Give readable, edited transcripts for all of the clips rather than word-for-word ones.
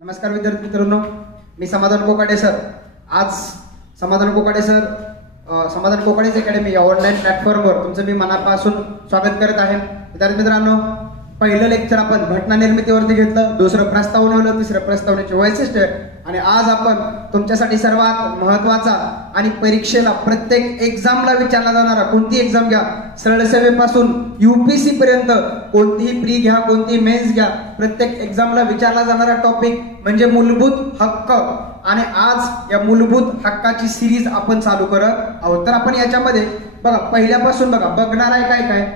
नमस्कार विद्यार्थी मित्रांनो, मी समाधान कोकाटे सर. आज समाधान कोकाटेच अकॅडमी या ऑनलाईन प्लॅटफॉर्मवर तुमचं मी मनापासून स्वागत करत आहे. विद्यार्थी मित्रांनो, पहिलं लेक्चर आपण घटना निर्मितीवरती घेतलं, दुसरं प्रस्तावनेवर, तिसरं प्रस्तावनेचे वैशिष्ट्य, आणि आज आपण तुमच्यासाठी सर्वात महत्वाचा आणि परीक्षेला प्रत्येक एक्झामला विचारला जाणारा, कोणती एक्झाम घ्या, सरळ सेवेपासून UPSC पर्यंत कोणतीही प्री घ्या, कोणतीही मेन्स घ्या, प्रत्येक एक्झामला विचारला जाणारा टॉपिक म्हणजे मूलभूत हक्क. आणि आज या मूलभूत हक्काची सिरीज आपण चालू करत आहोत. तर आपण याच्यामध्ये बघा, पहिल्यापासून बघणार आहे काय काय.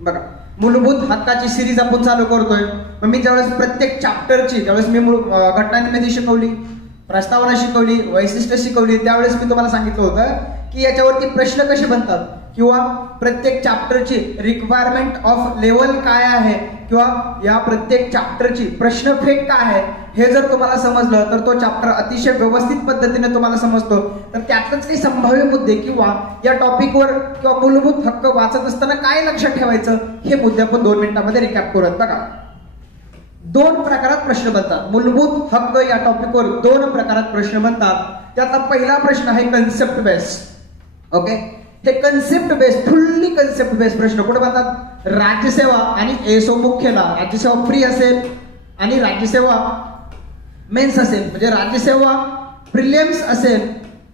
बघा, मूलभूत हक्काची सिरीज आपण चालू करतोय. मग मी ज्यावेळेस प्रत्येक चॅप्टरची, ज्यावेळेस मी घटना निर्मिती शिकवली, प्रस्तावना शिकवली, वैशिष्ट्य शिकवली, त्यावेळेस मी तुम्हाला सांगितलं होतं की याच्यावरती प्रश्न कसे बनतात, किंवा प्रत्येक चॅप्टरची रिक्वायरमेंट ऑफ लेवल काय आहे, किंवा या प्रत्येक चॅप्टरची प्रश्नफेक काय आहे, हे जर तुम्हाला समजलं तर तो चॅप्टर अतिशय व्यवस्थित पद्धतीने तुम्हाला समजतो. तर त्यातच काही संभाव्य मुद्दे किंवा या टॉपिकवर किंवा मूलभूत हक्क वाचत असताना काय लक्षात ठेवायचं, हे मुद्दे आपण 2 मिनिटांमध्ये रिकॅप करूयात. बघा, 2 प्रकारात प्रश्न बनतात. मूलभूत हक्क या टॉपिकवर 2 प्रकारात प्रश्न बनतात. त्यातला पहिला प्रश्न आहे कन्सेप्ट बेस्ड. ओके, हे concept based, fully concept based प्रश्न कुठे बनतात? राज्यसेवा आणि एसओ मुख्यला. राज्यसेवा प्री असेल आणि राज्यसेवा मेन्स असेल, म्हणजे राज्यसेवा प्रिलिम्स असेल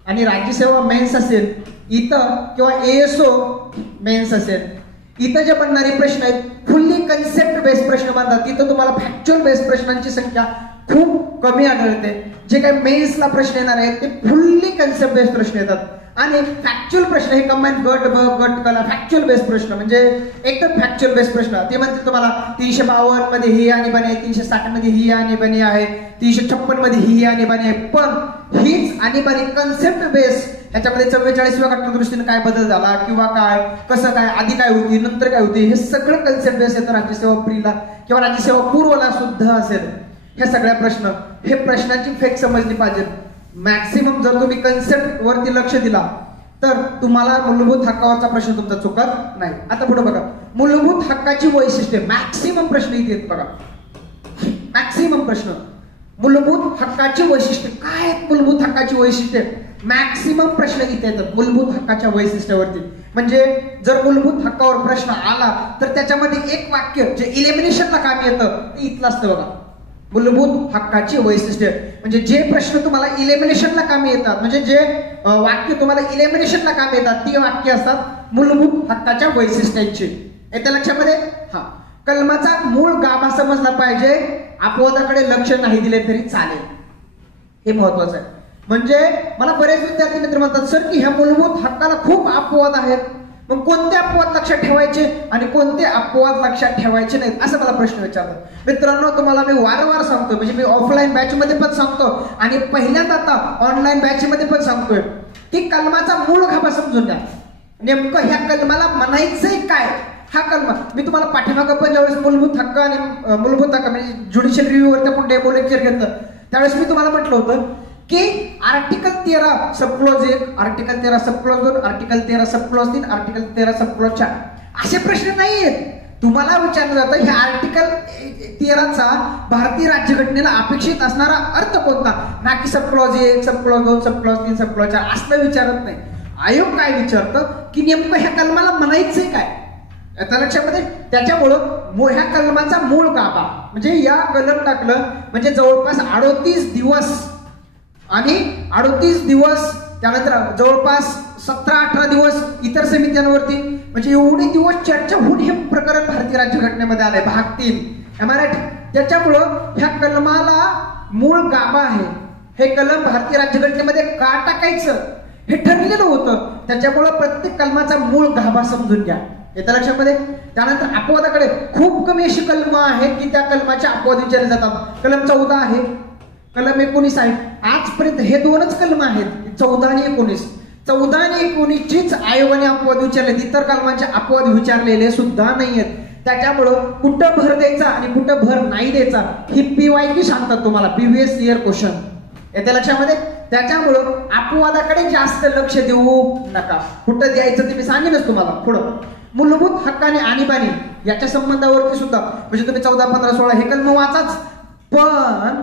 आणि राज्यसेवा मेन्स असेल इथं, किंवा एएसओ मेन्स असेल इथं जे बनणारे प्रश्न आहेत फुल्ली कन्सेप्ट बेस्ड प्रश्न बनतात. तिथं तुम्हाला फॅक्च्युअल बेस्ड प्रश्नांची संख्या खूप कमी आढळते. जे काही मेन्सला प्रश्न येणार आहेत ते फुल्ली कन्सेप्ट बेस्ड प्रश्न येतात. आणि फॅक्च्युअल प्रश्न हे कंबाईन गट ब गट कला फॅक्च्युअल बेस्ड प्रश्न, म्हणजे एकदम फॅक्च्युअल बेस्ड प्रश्न. ते म्हणते तुम्हाला 352 मध्ये ही आणीबाणी आहे, 360 मध्ये ही आणीबाणी आहे, 356 मध्ये ही आणीबाणी आहे. पण हीच आणीबाणी कन्सेप्ट बेस्ड, ह्याच्यामध्ये 44व्या घटना दृष्टीने काय बदल झाला, किंवा काय कसं काय, आधी काय होती, नंतर काय होती, हे सगळं कन्सेप्ट बेस्ड येतं. राज्यसेवा प्रीला किंवा राज्यसेवा पूर्वला सुद्धा असेल. हे सगळ्या प्रश्न, हे प्रश्नांची फेक समजली पाहिजे. मॅक्सिमम जर तुम्ही कन्सेप्ट वरती लक्ष दिला तर तुम्हाला मूलभूत हक्कावरचा प्रश्न तुमचा चुकत नाही. आता पुढे बघा, मूलभूत हक्काची वैशिष्ट्ये. मॅक्सिमम प्रश्न इथे आहेत. बघा, मॅक्सिमम प्रश्न मूलभूत हक्काची वैशिष्ट्ये काय आहेत. मूलभूत हक्काची वैशिष्ट्ये मॅक्सिमम प्रश्न इथे येतात मूलभूत हक्काच्या वैशिष्ट्यावरती. म्हणजे जर मूलभूत हक्कावर प्रश्न आला तर त्याच्यामध्ये एक वाक्य जे इलिमिनेशनला काम येतं ते इथलं असतं. बघा, मूलभूत हक्काची वैशिष्ट्ये म्हणजे जे प्रश्न तुम्हाला इलिमिनेशनला कामी येतात, म्हणजे जे वाक्य तुम्हाला इलिमिनेशनला कामी येतात, ती वाक्य असतात मूलभूत हक्काच्या वैशिष्ट्यांची. येत्या लक्षामध्ये. हा, कलमाचा मूळ गाभा समजला पाहिजे, अपवादाकडे लक्ष नाही दिले तरी चालेल, हे महत्वाचं आहे. म्हणजे मला बरेच विद्यार्थी मित्र म्हणतात सर की ह्या मूलभूत हक्काला खूप अपवाद आहेत, मग कोणते अपवाद लक्षात ठेवायचे आणि कोणते अपवाद लक्षात ठेवायचे नाहीत, असं मला प्रश्न विचारतात. मित्रांनो, तुम्हाला मी वारंवार सांगतोय, म्हणजे मी ऑफलाईन बॅच मध्ये पण सांगतो आणि पहिल्यांदा आता ऑनलाईन बॅच मध्ये पण सांगतोय की कलमाचा मूळ गाभा समजून घ्या. नेमकं ह्या कलमाला म्हणायचंय काय. हा कलमा मी तुम्हाला पाठीमागं पण ज्यावेळेस मूलभूत हक्क आणि मूलभूत हक्क म्हणजे ज्युडिशियल रिव्ह्यू वरती आपण डेमो लेक्चर घेतलं त्यावेळेस मी तुम्हाला म्हटलं होतं की article 13 sub clause 1, article 13 sub clause 2, article 13 sub clause 3, article 13 sub clause 4 असे प्रश्न नाहीयेत. तुम्हाला विचारलं जातं हे आर्टिकल 13चा भारतीय राज्यघटनेला अपेक्षित असणारा अर्थ कोणता, ना की sub clause 1, sub clause 2, sub clause 3, sub clause 4 असं विचारत नाही. आयोग काय विचारतं की नेमकं ह्या कलमाला म्हणायचंय काय. आता लक्षामध्ये. त्याच्यामुळं ह्या कलमाचा मूळ गाभा म्हणजे या कलम टाकलं म्हणजे जवळपास 38 दिवस आणि 38 दिवस त्यानंतर जवळपास 17-18 दिवस इतर समित्यांवरती, म्हणजे एवढे दिवस चर्चा होऊन हे प्रकरण भारतीय राज्यघटनेमध्ये आलंय भाग 3 मराठी. त्याच्यामुळं ह्या कलमाला मूळ गाभा आहे. हे कलम भारतीय राज्यघटनेमध्ये का टाकायचं हे ठरलेलं होतं. त्याच्यामुळं प्रत्येक कलमाचा मूळ गाभा समजून घ्या. येत्या लक्षामध्ये. त्यानंतर अपवादाकडे खूप कमी अशी कलम आहेत की त्या कलमाचे अपवाद विचारले जातात. कलम 14 आहे, कलम 19 आहे. आजपर्यंत हे 2च कलम आहेत, 14 आणि 19. 14 आणि 19चीच आयोगाने अपवाद विचारले, इतर कलमांचे अपवाद विचारलेले सुद्धा नाहीयेत. त्याच्यामुळं कुठं भर द्यायचा आणि कुठं भर नाही द्यायचा ही PYQ सांगतात तुम्हाला, प्रिव्हियस इयर क्वेश्चन. येत्या लक्षामध्ये. त्याच्यामुळं अपवादाकडे जास्त लक्ष देऊ नका. कुठं द्यायचं ते मी सांगेनच तुम्हाला पुढं. मूलभूत हक्क आणि आणीबाणी याच्या संबंधावरती सुद्धा म्हणजे तुम्ही 14, 15, 16 हे कलम वाचाच, पण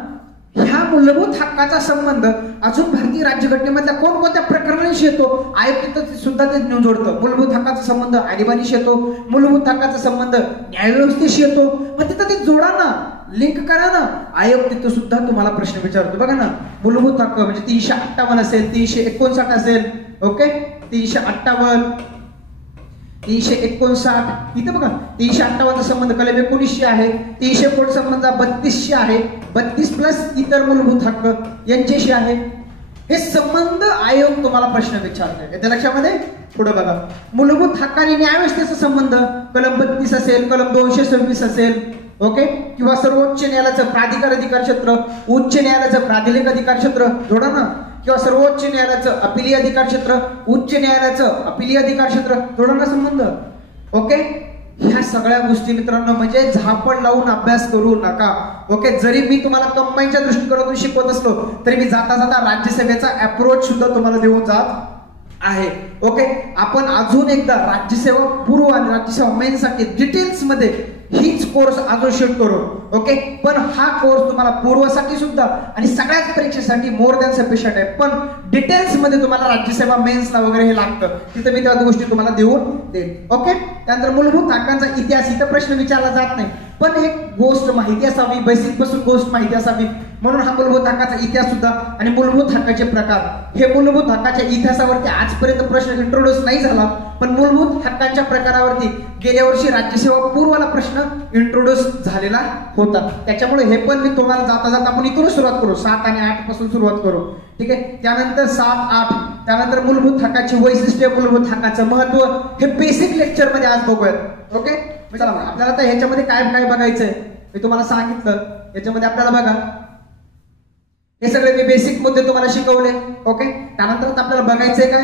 ह्या मूलभूत हक्काचा संबंध अजून भारतीय राज्यघटनेमधल्या कोणकोणत्या प्रकरणांशी येतो, आयोग तिथं सुद्धा ते जोडतं. मूलभूत हक्काचा संबंध आणीबाणीशी येतो, मूलभूत हक्काचा संबंध न्यायव्यवस्थेशी येतो. मग तिथं ते जोडा ना, लिंक करा ना. आयोग तिथं सुद्धा तुम्हाला प्रश्न विचारतो. बघा ना, मूलभूत हक्क म्हणजे 358 असेल, 359 असेल, ओके, 358, 359, इथं बघा 358 संबंध कलम 19 आहे, 359 संबंध 32 आहे, 32 प्लस इतर मूलभूत हक्क यांच्याशी आहे. हे संबंध आयोग तुम्हाला प्रश्न विचारतोय. त्या लक्षामध्ये पुढे बघा, मूलभूत हक्क आणि न्यायव्यवस्थेचा संबंध कलम 32 असेल, कलम 226 असेल, ओके, किंवा सर्वोच्च न्यायालयाचं प्राधिकार अधिकार क्षेत्र, उच्च न्यायालयाचं प्राधिलेख अधिकार क्षेत्र जोडा ना, किंवा सर्वोच्च न्यायालयाचं अपिलीय अधिकार क्षेत्र, उच्च न्यायालयाचं अपिलीय अधिकार क्षेत्र जोडा ना संबंध. ओके, ह्या सगळ्या गोष्टी मित्रांनो म्हणजे झापड लावून अभ्यास करू नका. ओके, जरी मी तुम्हाला कंबाईनच्या दृष्टिकोनातून शिकवत असलो तरी मी जाता जाता राज्यसेवेचा अप्रोच सुद्धा तुम्हाला देऊन जात आहे. ओके, आपण अजून एकदा राज्यसेवा पूर्व आणि राज्यसेवा मेन साठी डिटेल्स मध्ये हीच कोर्स अजून शूट करू. ओके, पण हा कोर्स तुम्हाला पूर्वसाठी सुद्धा आणि सगळ्याच परीक्षेसाठी मोर दॅन सफिशियंट आहे. पण डिटेल्स मध्ये तुम्हाला राज्यसेवा मेन्सला वगैरे हे लागतं, तिथं मी त्या गोष्टी तुम्हाला देऊन देईन. ओके, त्यानंतर मूलभूत हक्कांचा इतिहास, इथं प्रश्न विचारला जात नाही, पण एक गोष्ट माहिती असावी, बेसिक पासून गोष्ट माहिती असावी म्हणून हा मूलभूत हक्काचा इतिहास सुद्धा आणि मूलभूत हक्काचे प्रकार. हे मूलभूत हक्काच्या इतिहासावरती आजपर्यंत प्रश्न इंट्रोड्यूस नाही झाला, पण मूलभूत हक्कांच्या प्रकारावरती गेल्या वर्षी राज्यसेवा पूर्वला प्रश्न इंट्रोड्यूस झालेला होता. त्याच्यामुळे हे पण मी तुम्हाला जाता जाता आपण इथून सुरुवात करू, 7 आणि 8 पासून सुरुवात करू. ठीक आहे, त्यानंतर 7, 8, त्यानंतर मूलभूत हक्काची वैशिष्ट्ये, मूलभूत हक्काचं महत्व, हे बेसिक लेक्चर मध्ये आज बघूयात. ओके, चला आपल्याला तर ह्याच्यामध्ये काय काय बघायचंय मी तुम्हाला सांगितलं. याच्यामध्ये आपल्याला बघा हे सगळे मी बेसिक मुद्दे तुम्हाला शिकवले. ओके, त्यानंतर आपल्याला बघायचंय काय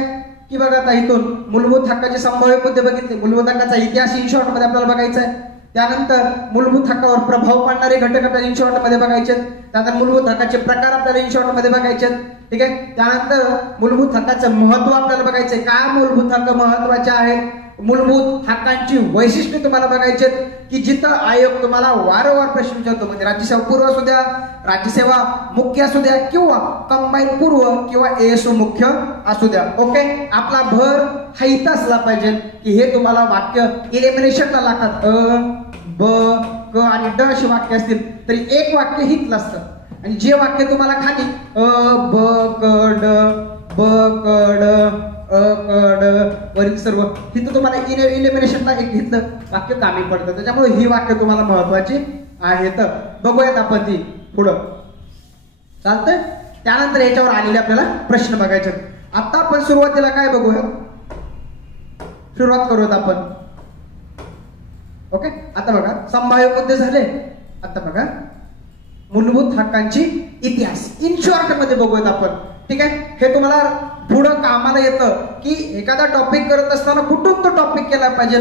की बघा आता इथून मूलभूत हक्काचे संभाव्य मुद्दे बघितले, मूलभूत हक्काचा इतिहास इन शॉर्ट मध्ये आपल्याला बघायचा आहे. त्यानंतर मूलभूत हक्कावर प्रभाव पाडणारे घटक आपल्याला इन शॉर्ट मध्ये बघायचे. त्यानंतर मूलभूत हक्काचे प्रकार आपल्याला इन शॉर्ट मध्ये बघायचे. ठीक आहे, त्यानंतर मूलभूत हक्काचं महत्व आपल्याला बघायचंय, काय मूलभूत हक्क महत्वाचे आहेत, मूलभूत हक्कांची वैशिष्ट्ये तुम्हाला बघायचे की जिथं आयोग तुम्हाला वारंवार प्रश्न विचारतो. म्हणजे राज्यसेवा पूर्व असू द्या, राज्यसेवा मुख्य असू द्या, किंवा कंबाईन पूर्व किंवा एएसओ मुख्य असू द्या. ओके, आपला भर हा इथं असला पाहिजे की हे तुम्हाला वाक्य इलिमिनेशनला लागतात. ब, क आणि ड अशी वाक्य असतील तरी एक वाक्य हितलं असतं, आणि जे वाक्य तुम्हाला खाली ब, क, ड, ब, क, ड, ड वरील सर्व तिथं तुम्हाला इलिमिनेशनला एक घेतलं वाक्य कामी पडतं. त्याच्यामुळे ही वाक्य तुम्हाला महत्वाची आहेत. बघूयात आपण ती पुढं, चालतंय. त्यानंतर याच्यावर आलेले आपल्याला प्रश्न बघायचे. आता आपण सुरुवातीला काय बघूयात, सुरुवात करूयात आपण. ओके, आता बघा संभाव्य मुद्दे झाले. आता बघा मूलभूत हक्कांची इतिहास इन शॉर्ट मध्ये बघूयात आपण. ठीक आहे, हे तुम्हाला पुढं कामाला येतं की एखादा टॉपिक करत असताना कुठून तो टॉपिक केला पाहिजे.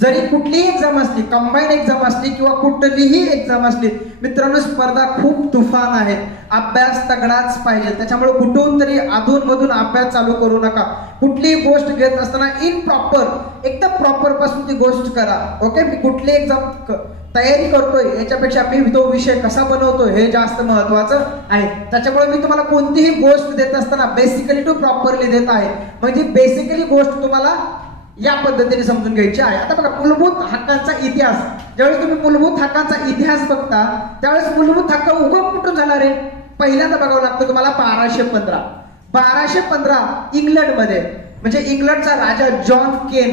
जरी कुठलीही एक्झाम असली, कंबाईन एक्झाम असली किंवा कुठलीही एक्झाम असली मित्रांनो, स्पर्धा खूप तुफान आहे, अभ्यास तगडाच पाहिजे. त्याच्यामुळे कुठून तरी अधून मधून अभ्यास चालू करू नका. कुठलीही गोष्ट घेत असताना इन प्रॉपर एकदम प्रॉपर पासून ती गोष्ट करा. ओके, मी कुठली एक्झाम तयारी करतोय याच्यापेक्षा मी तो विषय कसा बनवतो हे जास्त महत्वाचं आहे. त्याच्यामुळे मी तुम्हाला कोणतीही गोष्ट देत असताना बेसिकली टू प्रॉपरली देत आहे, म्हणजे बेसिकली गोष्ट तुम्हाला या पद्धतीने समजून घ्यायची आहे. आता बघा मूलभूत हक्कांचा इतिहास, ज्यावेळेस तुम्ही मूलभूत हक्कांचा इतिहास बघता त्यावेळेस मूलभूत हक्क उगम कुठून झाला रे, पहिल्यांदा बघावं लागतं तुम्हाला 1215 इंग्लंड मध्ये, म्हणजे इंग्लंडचा राजा जॉन केन.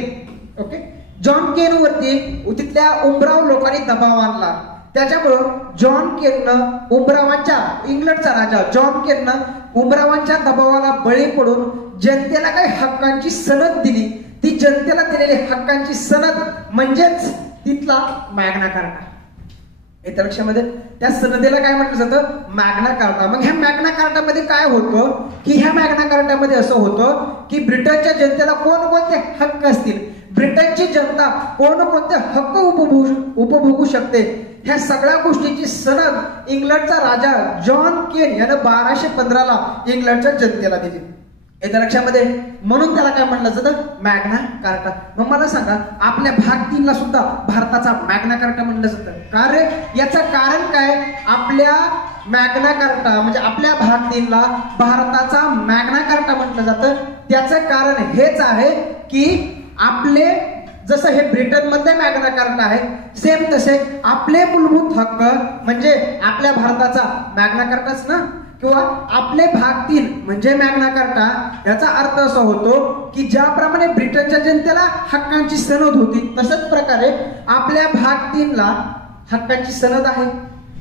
ओके, जॉन केन वरती तिथल्या उमराव लोकांनी दबाव आणला. त्याच्यामुळं जॉन केननं उमरावांच्या, इंग्लंडचा राजा जॉन केननं उमरावांच्या दबावाला बळी पडून जनतेला काही हक्कांची सनद दिली. ती जनतेला दिलेली हक्कांची सनद म्हणजेच तिथला मॅग्ना कार्टा. येत्या लक्षामध्ये त्या सनदेला काय म्हटलं जातं, मॅग्ना कार्टा. मग ह्या मॅग्ना कार्टामध्ये काय होतं की ह्या मॅग्ना कार्टामध्ये असं होतं की ब्रिटनच्या जनतेला कोणकोणते हक्क असतील, ब्रिटनची जनता कोणकोणते हक्क उपभोगू शकते, ह्या सगळ्या गोष्टींची सनद इंग्लंडचा राजा जॉन केन यानं 1215 ला इंग्लंडच्या जनतेला दिली. येत्या लक्षामध्ये. म्हणून त्याला काय म्हणलं जातं, मॅग्ना कार्टा. मग मला सांगा, आपल्या भाग 3 ला सुद्धा भारताचा मॅग्ना कार्टा म्हणलं जातं. का रे? याचं कारण काय? आपल्या मॅग्ना कार्टा म्हणजे आपल्या भाग 3 ला भारताचा मॅग्ना कार्टा म्हटलं जातं. त्याचं कारण हेच आहे की आपले जसं हे ब्रिटन मध्ये मॅग्ना कार्टा आहे, सेम तसे आपले मूलभूत हक्क म्हणजे आपल्या भारताचा मॅग्ना कार्टाच ना, किंवा आपले भाग 3 म्हणजे मॅग्ना कार्टा. याचा अर्थ असा होतो की ज्याप्रमाणे ब्रिटनच्या जनतेला हक्कांची सनद होती, तसंच प्रकारे आपल्या भाग 3 ला हक्कांची सनद आहे.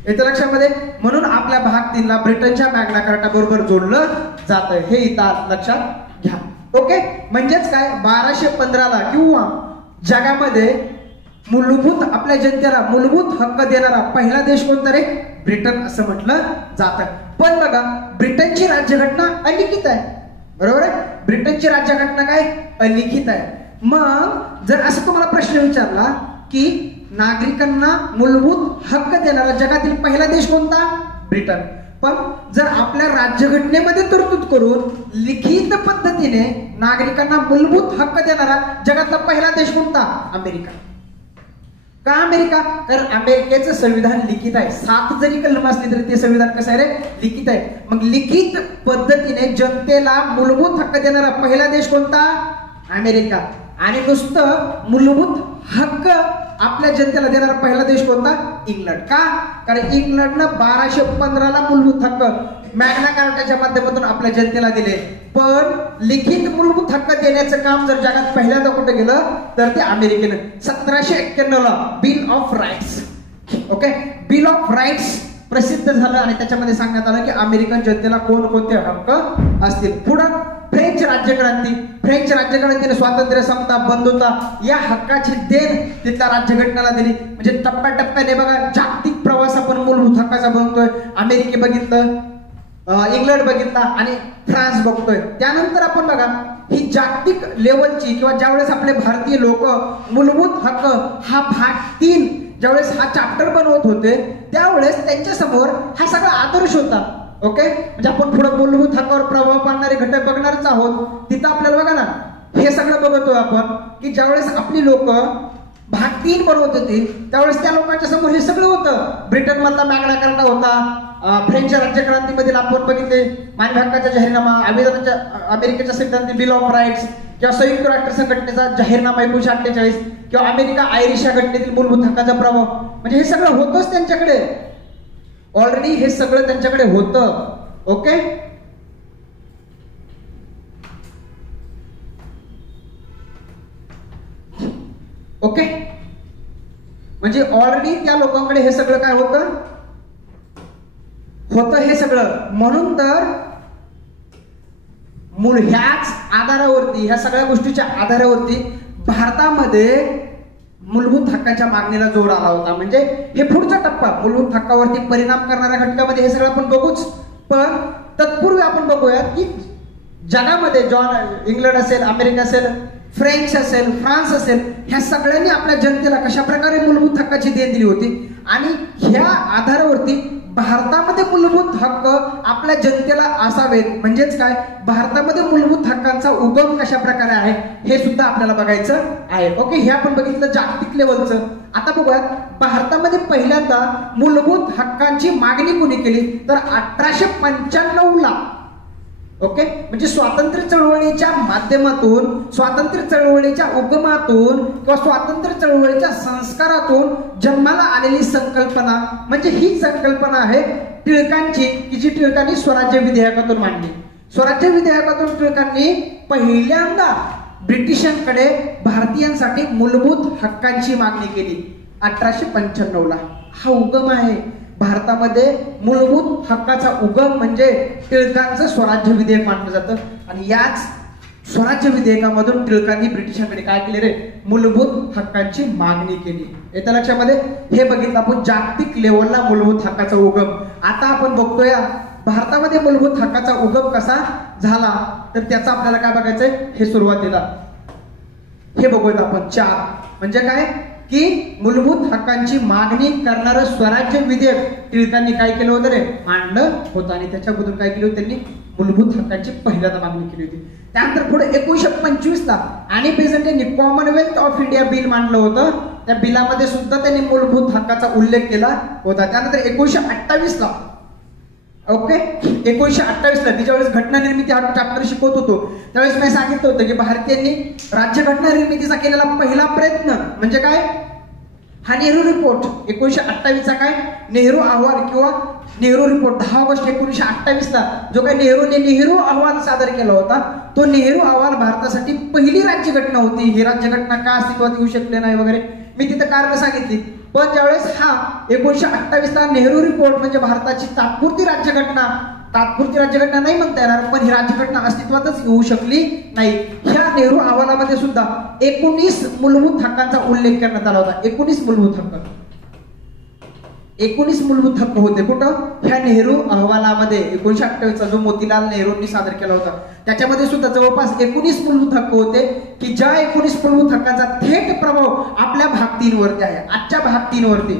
येत्या लक्षामध्ये. म्हणून आपल्या भाग 3 ला ब्रिटनच्या मॅग्ना कार्टा बरोबर जोडलं जातं. हे इथं लक्षात घ्या. ओके. म्हणजेच काय, 1215 ला किंवा जगामध्ये मूलभूत आपल्या जनतेला मूलभूत हक्क देणारा पहिला देश कोणता रे? ब्रिटन असं म्हटलं जातं. पण बघा, ब्रिटनची राज्यघटना अलिखित आहे. बरोबर आहे? ब्रिटनची राज्यघटना काय? अलिखित आहे. मग जर असं तुम्हाला प्रश्न विचारला की नागरिकांना मूलभूत हक्क देणारा जगातील पहिला देश कोणता? ब्रिटन. पण जर आपल्या राज्यघटनेमध्ये तरतूद करून लिखित पद्धतीने नागरिकांना मूलभूत हक्क देणारा जगातला पहिला देश कोणता? अमेरिका. का अमेरिका? कारण अमेरिकेचं संविधान लिखित आहे. 7 जरी कलम असली तरी ते संविधान कसं आहे रे? लिखित आहे. मग लिखित पद्धतीने जनतेला मूलभूत हक्क देणारा पहिला देश कोणता? अमेरिका. आणि नुसतं मूलभूत हक्क आपल्या जनतेला देणारा पहिला देश कोणता? इंग्लंड. का? कारण इंग्लंडनं 1215 ला मूलभूत हक्क मॅग्ना कार्टाच्या माध्यमातून आपल्या जनतेला दिले. पण लिखित मूलभूत हक्क देण्याचं काम जर जगात पहिल्यांदा कुठे गेलं तर ते अमेरिकेनं 1791 ला bill of rights. Okay. Bill of rights प्रसिद्ध झालं आणि त्याच्यामध्ये सांगण्यात आलं की अमेरिकन जनतेला कोणकोणते हक्क असतील. पुढं फ्रेंच राज्यक्रांती. फ्रेंच राज्यक्रांतीने स्वातंत्र्य, समता, बंधुता या हक्काची देण तिथल्या राज्यघटनेला दिली. म्हणजे टप्प्याटप्प्याने बघा, जागतिक प्रवास आपण मूलभूत हक्काचा बनतोय. अमेरिका बघितलं, इंग्लंड बघितला आणि फ्रान्स बघतोय. त्यानंतर आपण बघा, ही जागतिक लेवलची किंवा ज्यावेळेस आपले भारतीय लोक मूलभूत हक्क हा भाग 3 ज्यावेळेस हा चॅप्टर बनवत होते, त्यावेळेस त्यांच्या समोर हा सगळा आदर्श होता. ओके. म्हणजे आपण पुढे मूलभूत हक्कावर प्रभाव पाडणारे घटक बघणारच आहोत. तिथं आपल्याला बघा ना, हे सगळं बघतोय आपण की ज्यावेळेस आपली लोक भाग 3 बनवत होती त्यावेळेस त्या लोकांच्या समोर हे सगळं होतं. ब्रिटन मधला मॅग्ना कार्टा होता. फ्रेंच राज्यक्रांतीमधील आपण बघितले मानवी हक्काचा जाहीरनामा, अमेरिकेचा सिद्धांत बिल ऑफ राईट्स, किंवा संयुक्त राष्ट्र संघटनेचा जाहीरनामा 1948, किंवा अमेरिका आयरिश या घटनेतील मूलभूत हक्काचा प्रभाव. म्हणजे हे सगळं होतंच त्यांच्याकडे. ऑलरेडी हे सगळं त्यांच्याकडे होतं. ओके. ओके. म्हणजे ऑलरेडी त्या लोकांकडे हे सगळं काय होतं हे सगळं. म्हणून तर ह्याच आधारावरती, ह्या सगळ्या गोष्टीच्या आधारावरती भारतामध्ये मूलभूत हक्काच्या मागणीला जोर आला होता. म्हणजे हे पुढचा टप्पा, मूलभूत हक्कावरती परिणाम करणाऱ्या घटकामध्ये हे सगळं आपण बघूच. पण तत्पूर्वी आपण बघूयात की जगामध्ये इंग्लंड असेल, अमेरिका असेल, फ्रेंच असेल, फ्रान्स असेल, ह्या सगळ्यांनी आपल्या जनतेला कशा प्रकारे मूलभूत हक्काची देण दिली होती. आणि ह्या आधारावरती भारतामध्ये मूलभूत हक्क आपल्या जनतेला असावेत. म्हणजेच काय, भारतामध्ये मूलभूत हक्कांचा उगम कशा प्रकारे आहे हे सुद्धा आपल्याला बघायचं आहे. ओके. हे आपण बघितलं जागतिक लेवलचं. आता बघूयात भारतामध्ये पहिल्यांदा मूलभूत हक्कांची मागणी कोणी केली तर 1895 ला. ओके. म्हणजे स्वातंत्र्य चळवळीच्या माध्यमातून, स्वातंत्र्य चळवळीच्या उगमातून किंवा स्वातंत्र्य चळवळीच्या संस्कारातून जन्माला आलेली संकल्पना म्हणजे ही संकल्पना आहे टिळकांची, की जी टिळकांनी स्वराज्य विधेयकातून मांडली. स्वराज्य विधेयकातून टिळकांनी पहिल्यांदा ब्रिटिशांकडे भारतीयांसाठी मूलभूत हक्कांची मागणी केली 1895 ला. हा उगम आहे भारतामध्ये. मूलभूत हक्काचा उगम म्हणजे टिळकांचं स्वराज्य विधेयक मानलं जातं. आणि याच स्वराज्य विधेयकामधून टिळकांनी ब्रिटिशांकडे काय केले रे? मूलभूत हक्कांची मागणी केली. येत्या लक्षामध्ये हे बघितलं आपण जागतिक लेवलला मूलभूत हक्काचा उगम. आता आपण बघतोय भारतामध्ये मूलभूत हक्काचा उगम कसा झाला, तर त्याचा आपल्याला काय बघायचंय हे सुरुवातीला हे बघूयात आपण. 4 म्हणजे काय, की मूलभूत हक्कांची मागणी करणारं स्वराज्य विधेयक टिळकांनी काय केलं होतं रे, मांडलं होतं. आणि त्याच्याबद्दल काय केलं होतं त्यांनी, मूलभूत हक्कांची पहिल्यांदा मागणी केली होती. त्यानंतर पुढे 1925 ला आणि बेझंट यांनी कॉमनवेल्थ ऑफ इंडिया बिल मांडलं होतं. त्या बिलामध्ये सुद्धा त्यांनी मूलभूत हक्काचा उल्लेख केला होता. त्यानंतर 1928 ला, ओके, 1928 ला ज्यावेळेस घटना निर्मिती हा चॅप्टर शिकवत होतो त्यावेळेस मी सांगितलं होतं की भारतीयांनी राज्य घटना निर्मितीचा केलेला पहिला प्रयत्न म्हणजे काय, हा नेहरू रिपोर्ट. 1928 चा काय, नेहरू अहवाल किंवा नेहरू रिपोर्ट. 10 ऑगस्ट 1928 ला जो काही नेहरू अहवाल सादर केला होता, तो नेहरू अहवाल भारतासाठी पहिली राज्यघटना होती. ही राज्यघटना का अस्तित्वात येऊ शकले नाही वगैरे मी तिथं कारण सांगितली. पण ज्यावेळेस हा 1928 ला नेहरू रिपोर्ट म्हणजे भारताची तात्पुरती राज्यघटना नाही म्हणता येणार, पण ही राज्यघटना अस्तित्वातच येऊ शकली नाही. ह्या नेहरू अहवालामध्ये सुद्धा 19 मूलभूत हक्कांचा उल्लेख करण्यात आला होता. 19 मूलभूत हक्क होते कुठं, ह्या नेहरू अहवालामध्ये. 1928 चा जो मोतीलाल नेहरूंनी सादर केला होता त्याच्यामध्ये सुद्धा जवळपास 19 मूलभूत हक्क होते की ज्या 19 मूलभूत हक्कांचा थेट प्रभाव आपल्या भाग 3 वरती आहे, आजच्या भाग 3 वरती.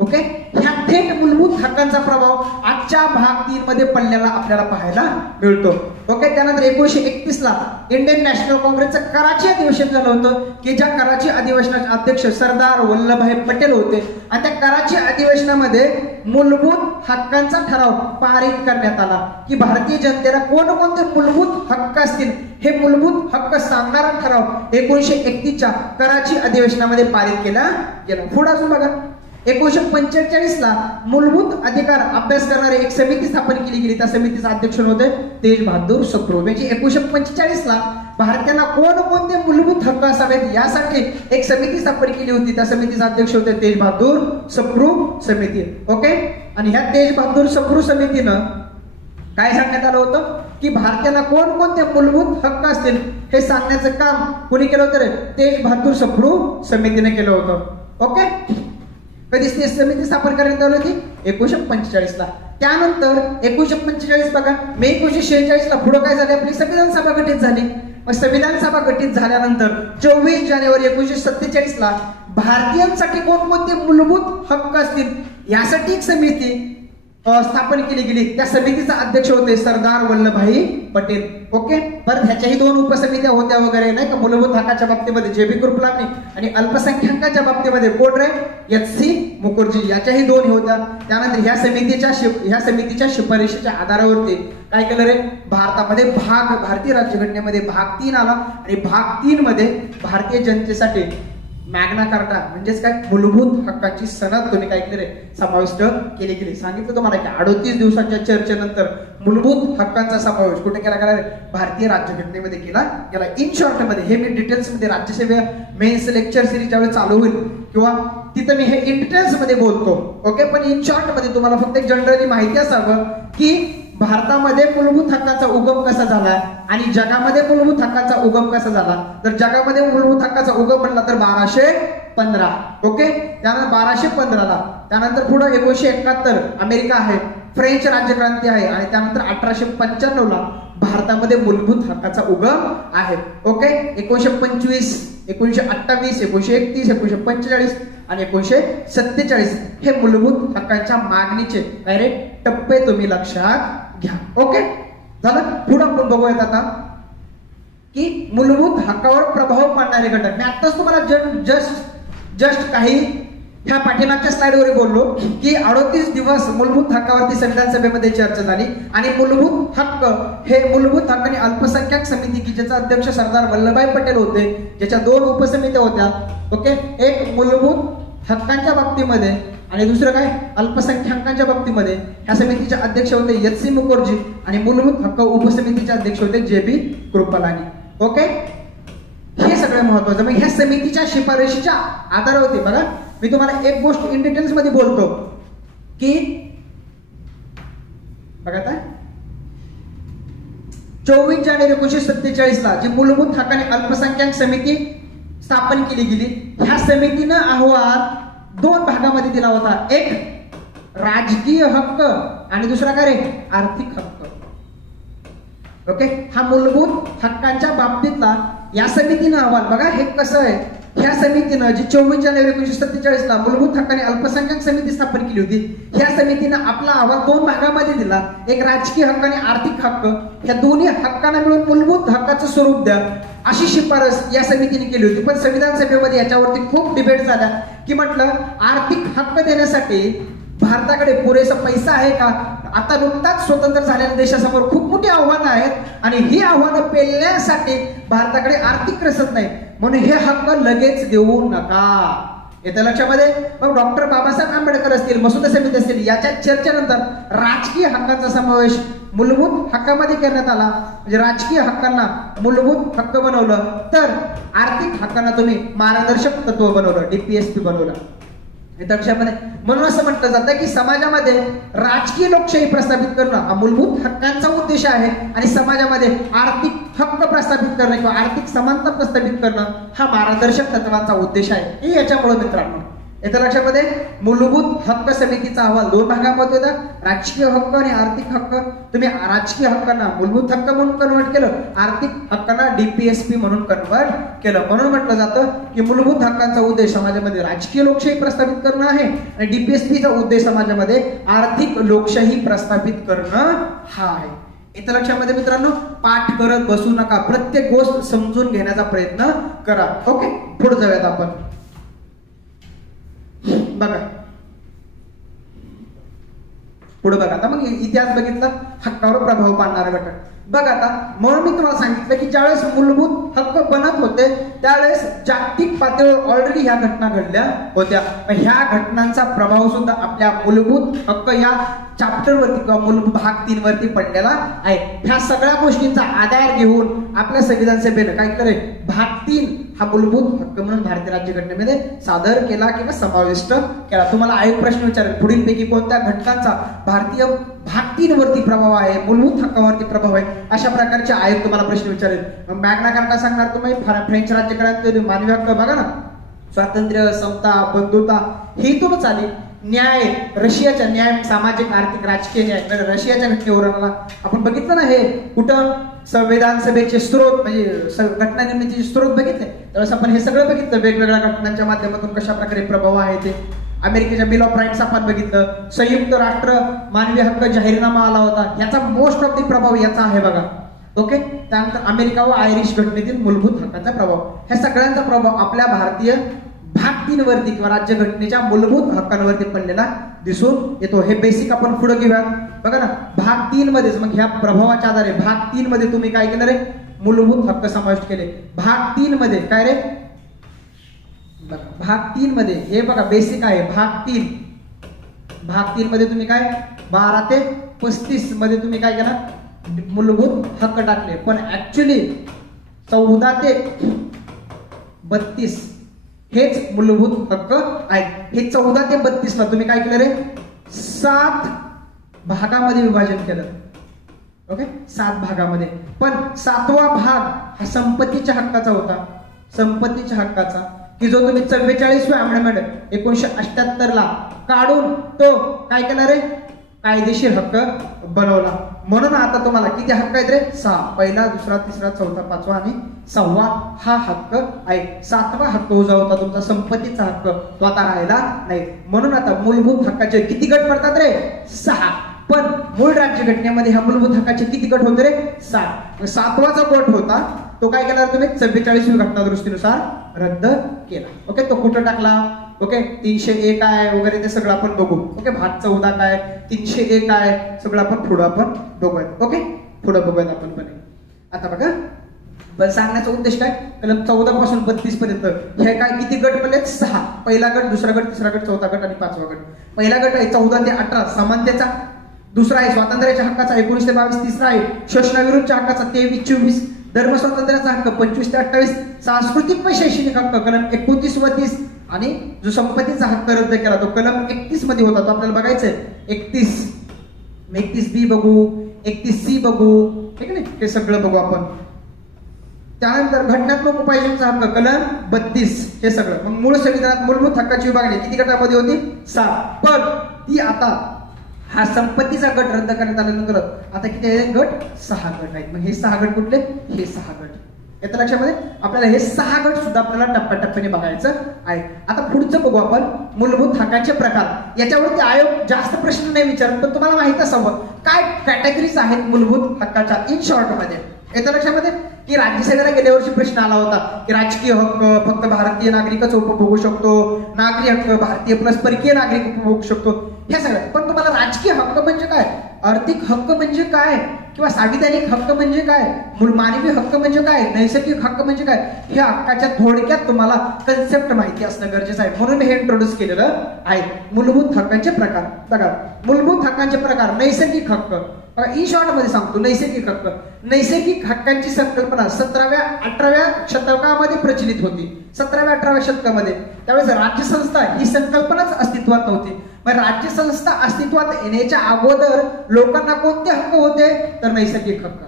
ओके, ह्या थेट मूलभूत हक्कांचा प्रभाव आजच्या भाग 3 मध्ये पडलेला आपल्याला पाहायला मिळतो. ओके, त्यानंतर 1931 ला इंडियन नॅशनल काँग्रेसचं कराची अधिवेशन झालं होतं की ज्या कराची अधिवेशनाचे अध्यक्ष सरदार वल्लभभाई पटेल होते. आणि त्या कराची अधिवेशनामध्ये मूलभूत हक्कांचा ठराव पारित करण्यात आला की भारतीय जनतेला कोणकोणते मूलभूत हक्क असतील हे मूलभूत हक्क सांगणारा ठराव 1931 च्या कराची अधिवेशनामध्ये पारित केला गेला. पुढे अजून बघा, 1945 ला मूलभूत अधिकार अभ्यास करणारी एक समिती स्थापन केली गेली. त्या समितीचे अध्यक्ष होते तेज बहादूर सप्रू. म्हणजे 1945 ला भारतीयांना कोणकोणते मूलभूत हक्क असावेत यासाठी एक समिती स्थापन केली होती. त्या समितीचे अध्यक्ष होते तेज बहादूर सप्रू समिती. ओके, आणि ह्या तेज बहादूर सप्रू समितीनं काय सांगण्यात आलं होतं की भारतीयांना कोणकोणते मूलभूत हक्क असतील हे सांगण्याचं काम कोणी केलं होतं रे, तेज बहादूर सप्रू समितीने केलं होतं. ओके, कधी समिती स्थापन करण्यात आली होती 1945 ला. त्यानंतर 1945 बघा, मे 1946 ला पुढे काय झाले, आपली संविधान सभा गठीत झाली. मग संविधान सभा गठीत झाल्यानंतर 24 जानेवारी 1947 ला भारतीयांसाठी कोणकोणते मूलभूत हक्क असतील यासाठी एक समिती स्थापन केली गेली. त्या समितीचा अध्यक्ष होते सरदार वल्लभभाई पटेल. ओके, परत ह्याच्याही 2 उपसमित्या होत्या वगैरे नाही का, मूलभूत हक्काच्या बाबतीमध्ये जे बी कृपलानी आणि अल्पसंख्याकांच्या बाबतीमध्ये कोण रे, HC मुखर्जी, याच्याही 2 होत्या. त्यानंतर ह्या समितीच्या शिफारशीच्या आधारावरती काय केलं रे, भारतामध्ये भारतीय राज्यघटनेमध्ये भाग 3 आला आणि भाग 3 मध्ये भारतीय जनतेसाठी मॅग्ना कार्टा म्हणजेच काय, मूलभूत हक्कांची सनद तुम्ही काय केले समाविष्ट केली गेली. सांगितलं तुम्हाला की 38 दिवसांच्या चर्चेनंतर मूलभूत हक्कांचा समावेश कुठे केला गेला, भारतीय राज्यघटनेमध्ये केला गेला. इन शॉर्ट मध्ये हे मी डिटेल्स मध्ये राज्यसेवा मेन्स लेक्चर सिरीज ज्यावेळी चालू होईल किंवा तिथं मी हे इन डिटेल्स मध्ये बोलतो. ओके, पण इन शॉर्ट मध्ये तुम्हाला फक्त जनरली माहिती असावं की भारतामध्ये मूलभूत हक्काचा उगम कसा झाला आणि जगामध्ये मूलभूत हक्काचा उगम कसा झाला. तर जगामध्ये मूलभूत हक्काचा उगम म्हटला तर 1215. ओके, त्यानंतर 1215 ला, त्यानंतर पुढे 1971 अमेरिका आहे, फ्रेंच राज्यक्रांती आहे आणि त्यानंतर 1895 ला भारतामध्ये मूलभूत हक्काचा उगम आहे. ओके, 1925, 1928, 1931, 1945 आणि 1947 हे मूलभूत हक्कांच्या मागणीचे डायरेक्ट टप्पे तुम्ही लक्षात घ्या. ओके, झालं. पुढे आपण बघूयात आता की मूलभूत हक्कावर प्रभाव पाडणारे घटक. मी आताच तुम्हाला जस्ट काही ह्या पाठीमागच्या स्लाइडवर बोललो की 38 दिवस मूलभूत हक्कावरती संविधान सभेमध्ये चर्चा झाली आणि मूलभूत हक्क हे मूलभूत हक्क आणि अल्पसंख्याक समिती की ज्याचा अध्यक्ष सरदार वल्लभभाई पटेल होते, ज्याच्या 2 उपसमित्या होत्या. ओके, एक मूलभूत हक्कांच्या बाबतीमध्ये आणि दुसरं काय अल्पसंख्याकांच्या बाबतीमध्ये. ह्या समितीचे अध्यक्ष होते HC मुखर्जी आणि मूलभूत हक्क उपसमितीचे अध्यक्ष होते JB कृपलानी. ओके, हे सगळं महत्वाचं. मग ह्या समितीच्या शिफारशीच्या आधारावरती बघा, मी तुम्हाला एक गोष्ट इन डिटेल्स मध्ये बोलतो की बघा आता 24 जानेवारी 1947 ला जी मूलभूत हक्क आणि अल्पसंख्याक समिती स्थापन केली गेली, ह्या समितीनं अहवाल 2 भागामध्ये दिला होता. एक राजकीय हक्क आणि दुसरा काय रे, आर्थिक हक्क. ओके, हा मूलभूत हक्कांच्या बाबतीतला या समितीनं अहवाल बघा. हे कसं आहे, ह्या समितीनं जी 24 जानेवारी 1947 ला मूलभूत हक्काने अल्पसंख्याक समिती स्थापन केली होती, ह्या समितीनं आपला अहवाल 2 भागामध्ये दिला. एक राजकीय हक्क आणि आर्थिक हक्क. ह्या दोन्ही हक्कांना मिळून मूलभूत हक्काचं स्वरूप द्या अशी शिफारस या समितीने केली होती. पण संविधान सभेमध्ये याच्यावरती खूप डिबेट झाला की म्हटलं आर्थिक हक्क देण्यासाठी भारताकडे पुरेसा पैसा आहे का? आता नुकताच स्वतंत्र झालेल्या देशासमोर खूप मोठी आव्हानं आहेत आणि ही आव्हानं पेलण्यासाठी भारताकडे आर्थिक रसद नाही, म्हणून हे हक्क लगेच देऊ नका. येत्या लक्षामध्ये मग डॉक्टर बाबासाहेब आंबेडकर असतील, मसुदा समिती असतील, याच्या चर्चेनंतर राजकीय हक्कांचा समावेश मूलभूत हक्कामध्ये करण्यात आला. म्हणजे राजकीय हक्कांना मूलभूत हक्क बनवलं, तर आर्थिक हक्कांना तुम्ही मार्गदर्शक तत्व बनवलं, DPSP बनवलं. म्हणून असं म्हटलं जातं की समाजामध्ये राजकीय लोकशाही प्रस्थापित करणं हा मूलभूत हक्कांचा उद्देश आहे आणि समाजामध्ये आर्थिक हक्क प्रस्थापित करणं किंवा आर्थिक समानता प्रस्थापित करणं हा मार्गदर्शक तत्वांचा उद्देश आहे. हे याच्यामुळे मित्रांनो येत्या लक्षामध्ये मूलभूत हक्क समितीचा अहवाल 2 भागामध्ये होता, राजकीय हक्क आणि आर्थिक हक्क. तुम्ही राजकीय हक्कांना मूलभूत हक्क म्हणून कन्वर्ट केलं, आर्थिक हक्कांना DPSP म्हणून कन्वर्ट केलं. म्हणून म्हटलं जातं की मूलभूत हक्कांचा उद्देश समाजामध्ये राजकीय लोकशाही प्रस्थापित करणं आहे आणि DPSPचा उद्देश समाजामध्ये आर्थिक लोकशाही प्रस्थापित करणं हा आहे. येत्या लक्षामध्ये मित्रांनो पाठ करत बसू नका, प्रत्येक गोष्ट समजून घेण्याचा प्रयत्न करा. ओके, पुढे जाऊयात आपण. बघा पुढे बघा. आता मग इतिहास बघितला, हक्कावर प्रभाव पाडणारा घटक. बघा आता म्हणून मी तुम्हाला सांगितलं की ज्यावेळेस मूलभूत हक्क बनत होते त्यावेळेस जागतिक पातळीवर ऑलरेडी ह्या घटना घडल्या होत्या. ह्या घटनांचा प्रभाव सुद्धा आपल्या मूलभूत हक्क या चॅप्टर वरती किंवा मूलभूत भाग 3 वरती पडलेला आहे. ह्या सगळ्या गोष्टींचा आधार घेऊन आपल्या संविधान सभेनं काय केलंय, भाग 3 हा मूलभूत हक्क म्हणून भारतीय राज्यघटनेमध्ये सादर केला किंवा समाविष्ट केला. तुम्हाला आयोग प्रश्न विचारेल पुढीलपैकी कोणत्या घटकांचा भारतीय भाग 3 वरती प्रभाव आहे, मूलभूत हक्कावरती प्रभाव आहे, अशा प्रकारचे आयोग तुम्हाला प्रश्न विचारेल. मॅग्ना कार्टा सांगणार तुम्ही फ्रेंच राज्यघटनेतील मानवी हक्क बघा ना, स्वातंत्र्य, समता, बंधुता ही तुम्ही आली. न्याय, रशियाच्या न्याय, सामाजिक, आर्थिक, राजकीय न्याय, रशियाच्या घटनेवर आपण बघितलं ना, हे कुठं संविधान सभेचे स्रोत म्हणजे घटना निर्मितीचे स्रोत बघितले. त्यावेळेस आपण हे सगळं बघितलं, वेगवेगळ्या घटनांच्या माध्यमातून कशा प्रकारे प्रभाव आहे ते. अमेरिकेच्या बिल ऑफ राईट्स आपण बघितलं, संयुक्त राष्ट्र मानवी हक्क जाहीरनामा आला होता, याचा मोस्ट ऑफ द प्रभाव याचा आहे बघा. ओके, त्यानंतर अमेरिका व आयरिश घटनेतील मूलभूत हक्कांचा प्रभाव, ह्या सगळ्यांचा प्रभाव आपल्या भारतीय भाग 3 वरती किंवा राज्यघटनेच्या मूलभूत हक्कांवरती पडलेला दिसून येतो. हे बेसिक आपण पुढे घेऊयात. बघा ना, भाग 3 मध्येच मग ह्या प्रभावाच्या आधारे भाग 3 मध्ये तुम्ही काय केलं रे, मूलभूत हक्क समाविष्ट केले. भाग 3 मध्ये काय रे, भाग 3 मध्ये हे बघा बेसिक आहे. भाग 3 मध्ये तुम्ही काय 12 ते 35 मध्ये तुम्ही काय केला, मूलभूत हक्क टाकले. पण ऍक्च्युली 14 ते 32 हेच मूलभूत हक्क आहेत. हे 14 ते 32 ला तुम्ही काय केलं रे, 7 भागामध्ये विभाजन केलं. ओके, 7 भागामध्ये. पण 7वा भाग हा संपत्तीच्या हक्काचा होता, संपत्तीच्या हक्काचा, की जो तुम्ही 44व्या अमेंडमेंट 1978 ला काढून तो काय केला रे, कायदेशीर हक्क बनवला. म्हणून आता तुम्हाला किती हक्क आहेत रे, 6. पहिला, दुसरा, तिसरा, चौथा, 5वा आणि 6वा हा हक्क आहे. 7वा हक्क जो होता तुमचा संपत्तीचा हक्क, तो आता राहिला नाही. म्हणून आता मूलभूत हक्काचे किती गट पडतात रे, 6. पण मूळ राज्यघटनेमध्ये ह्या मूलभूत हक्काचे किती गट होते रे, 7. 7वा जो गट होता तो काय केला तुम्ही 44वी घटना दुरुस्तीनुसार रद्द केला. ओके, तो कुठं टाकला, ओके 301 काय वगैरे ते सगळं आपण बघू. ओके, भाग 14 काय, 301 काय, सगळं आपण पुढं आपण बघूयात. ओके, पुढं बघूयात आपण. पण आता बघा सांगण्याचा उद्देश काय, कलम 14 पासून 32 पर्यंत हे काय किती गट पडलेत, 6. पहिला गट, दुसरा गट, तिसरा गट, चौथा गट आणि 5वा गट. पहिला गट आहे 14 ते 18 समानतेचा, दुसरा आहे स्वातंत्र्याच्या हक्काचा 19 ते 22, तिसरा आहे शोषणाविरुद्धच्या हक्काचा 23-24, धर्म स्वातंत्र्याचा हक्क 25 ते 28, सांस्कृतिक व शैक्षणिक हक्क कलम 29 व 30, आणि जो संपत्तीचा हक्क रद्द केला तो कलम 31 मध्ये होता, तो आपल्याला बघायचंय. 31B बघू, 31C बघू, ठीक आहे, हे सगळं बघू आपण. त्यानंतर घटनात्मक उपाययोजनांचा हक्क कलम 32, हे सगळं. मग मूळ संविधानात मूलभूत हक्काची विभागणी किती गटामध्ये होती, 7. पण ती आता हा संपत्तीचा गट रद्द करण्यात आल्यानंतर आता किती आहे गट, 6 गट आहेत. मग हे 6 गट कुठले, हे 6 गट. येतं लक्षामध्ये? आपल्याला हे 6 गट सुद्धा आपल्याला टप्प्याटप्प्याने बघायचं आहे. आता पुढचं बघू आपण, मूलभूत हक्काचे प्रकार. याच्यावरती आयोग जास्त प्रश्न नाही विचारत, पण तुम्हाला माहित असावं काय कॅटेगरीज आहेत मूलभूत हक्काच्या इन शॉर्ट मध्ये. येतं लक्षामध्ये की राज्यसभेला गेल्या वर्षी प्रश्न आला होता की राजकीय हक्क फक्त भारतीय नागरिकच उपभोगू शकतो, नागरी हक्क भारतीय प्लस परकीय नागरिक उपभोगू शकतो, ह्या सगळ्या. पण तुम्हाला राजकीय हक्क म्हणजे काय, आर्थिक हक्क म्हणजे काय, किंवा संविधानिक हक्क म्हणजे काय, मानवी हक्क म्हणजे काय, नैसर्गिक हक्क म्हणजे काय, ह्या हक्काच्या थोडक्यात तुम्हाला कन्सेप्ट माहिती असणं गरजेचं आहे. म्हणून मी हे इंट्रोड्यूस केलेलं आहे. मूलभूत हक्कांचे प्रकार बघा. मूलभूत हक्कांचे प्रकार. नैसर्गिक हक्क इन शॉर्ट मध्ये सांगतो. नैसर्गिक हक्क. नैसर्गिक हक्कांची संकल्पना 17व्या-18व्या शतकामध्ये प्रचलित होती. 17व्या-18व्या शतकामध्ये त्यावेळेस राज्यसंस्था ही संकल्पनाच अस्तित्वात नव्हती. मग राज्यसंस्था अस्तित्वात येण्याच्या अगोदर लोकांना कोणते हक्क होते, तर नैसर्गिक हक्क.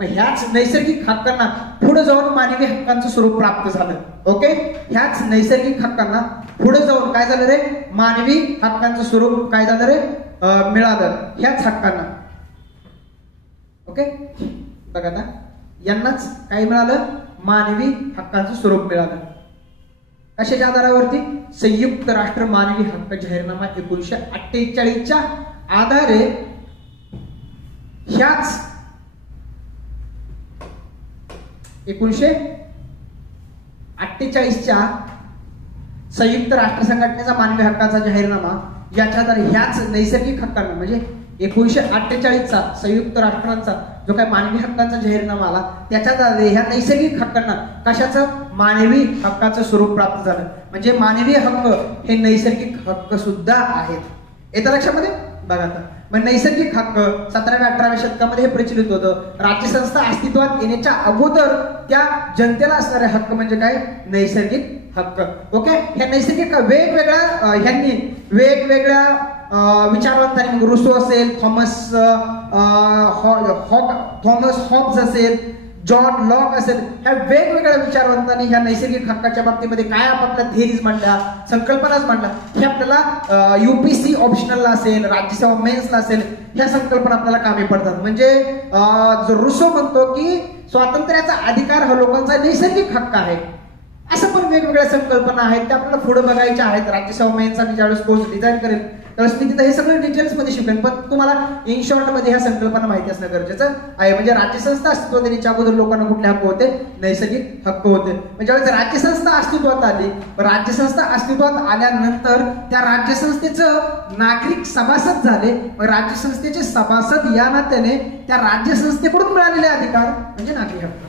मग ह्याच नैसर्गिक हक्कांना पुढे जाऊन मानवी हक्कांचं स्वरूप प्राप्त झालं. ओके, ह्याच नैसर्गिक हक्कांना पुढे जाऊन काय झालं रे, मानवी हक्कांचं स्वरूप काय झालं रे, मिळालं ह्याच हक्कांना. ओके, बघा आता यांनाच काय मिळालं, मानवी हक्कांचं स्वरूप मिळालं. कशाच्या आधारावरती, संयुक्त राष्ट्र मानवी हक्क जाहीरनामा 1948च्या आधारे ह्याच 1948च्या संयुक्त राष्ट्र संघटनेचा मानवी हक्काचा जाहीरनामा याच्या आधारे ह्याच नैसर्गिक हक्कांना म्हणजे 1948चा संयुक्त राष्ट्रांचा जो काही मानवी हक्कांचा जाहीरनामा आला त्याच्यात ह्या नैसर्गिक हक्कांना कशाचं, मानवी हक्काचं स्वरूप प्राप्त झालं. म्हणजे मानवी हक्क हे नैसर्गिक हक्क सुद्धा आहेत. येतं लक्षामध्ये? बघा आता मग नैसर्गिक हक्क 17व्या-18व्या शतकामध्ये हे प्रचलित होतं. राज्यसंस्था अस्तित्वात येण्याच्या अगोदर त्या जनतेला असणारे हक्क म्हणजे काय, नैसर्गिक हक्क. ओके, ह्या नैसर्गिक वेगवेगळ्या ह्यांनी वेगवेगळ्या विचारवंतांनी, मग रुसो असेल, थॉमस हॉब्स असेल, जॉन लॉक असेल, ह्या वेगवेगळ्या विचारवंतांनी ह्या नैसर्गिक हक्काच्या बाबतीमध्ये काय आपापल्या थिअरीज मांडल्या, संकल्पनाच मांडल्या. हे आपल्याला UPSC ऑप्शनलला असेल, राज्यसेवा मेन्सला असेल, ह्या संकल्पना आपल्याला कामी पडतात. म्हणजे रुसो म्हणतो की स्वातंत्र्याचा अधिकार हा लोकांचा नैसर्गिक हक्क आहे. असं पण वेगवेगळ्या संकल्पना आहेत, त्या आपल्याला पुढे बघायच्या आहेत. राज्यसेवा मेन्स आणि ज्यावेळेस कोर्स डिझाईन करेल त्यावेळेस मी तिथं हे सगळं डिटेल्स मध्ये शिकेन, पण तुम्हाला इन शॉर्ट मध्ये ह्या संकल्पना माहिती असणं गरजेचं आहे. म्हणजे राज्यसंस्था अस्तित्वात येण्याच्या अगोदर लोकांना कुठले हक्क होते, नैसर्गिक हक्क होते. म्हणजे ज्यावेळेस राज्यसंस्था अस्तित्वात आली, राज्यसंस्था अस्तित्वात आल्यानंतर त्या राज्यसंस्थेचं नागरिक सभासद झाले. राज्यसंस्थेचे सभासद या नात्याने त्या राज्यसंस्थेकडून मिळालेले अधिकार म्हणजे नागरी हक्क.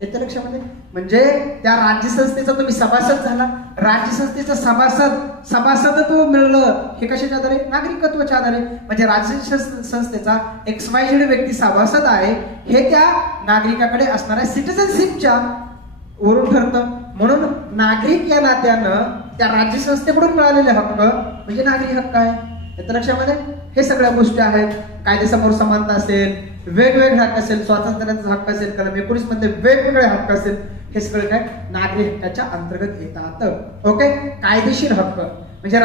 येतं लक्षामध्ये? म्हणजे त्या राज्यसंस्थेचा तुम्ही सभासद झाला, राज्यसंस्थेचं सभासदत्व मिळलं, हे कशाच्या आधारे, नागरिकत्वाच्या आधारे. म्हणजे राज्यसंस्थेचा XYZ व्यक्ती सभासद आहे हे त्या नागरिकाकडे असणाऱ्या सिटिझनशिपच्या वरून ठरतं. म्हणून नागरिक या नात्यानं त्या राज्यसंस्थेकडून मिळालेले हक्क म्हणजे नागरी हक्क आहे. येतं लक्षामध्ये? हे सगळ्या गोष्टी आहेत. कायदेसमोर समानता असेल, वेगवेगळे हक्क असेल, स्वातंत्र्याचा हक्क असेल, कलम 19 मध्ये वेगवेगळे हक्क असेल, हे सगळं काय नागरी हक्काच्या अंतर्गत येतात. ओके, कायदेशीर हक्क म्हणजे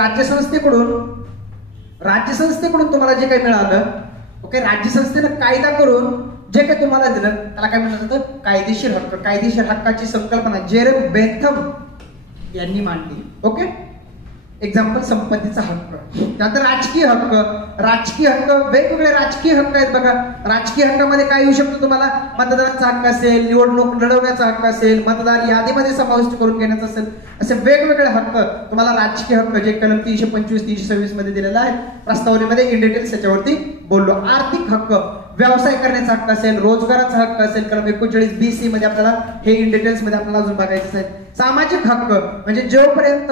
राज्यसंस्थेकडून तुम्हाला जे काही मिळालं, ओके, राज्यसंस्थेनं कायदा करून जे काही तुम्हाला दिलं त्याला काय म्हणलं जातं, कायदेशीर हक्क. कायदेशीर हक्काची संकल्पना जेरम बेंथम यांनी मांडली. ओके, एक्झाम्पल संपत्तीचा हक्क. त्यानंतर राजकीय हक्क. राजकीय हक्क वेगवेगळे राजकीय हक्क आहेत बघा. राजकीय हक्कामध्ये काय येऊ शकतो, तुम्हाला मतदानाचा हक्क असेल, निवडणूक लढवण्याचा हक्क असेल, मतदार यादीमध्ये समाविष्ट करून घेण्याचा असेल, असे वेगवेगळे हक्क तुम्हाला राजकीय हक्क जे कलम 325 326 मध्ये दिलेला आहे. प्रस्तावनेमध्ये इन डिटेल्स त्याच्यावरती बोललो. आर्थिक हक्क, व्यवसाय करण्याचा हक्क असेल, रोजगाराचा हक्क असेल, कलम 39 BC मध्ये आपल्याला हे इन डिटेल्स मध्ये आपल्याला अजून बघायचं आहे. सामाजिक हक्क म्हणजे जोपर्यंत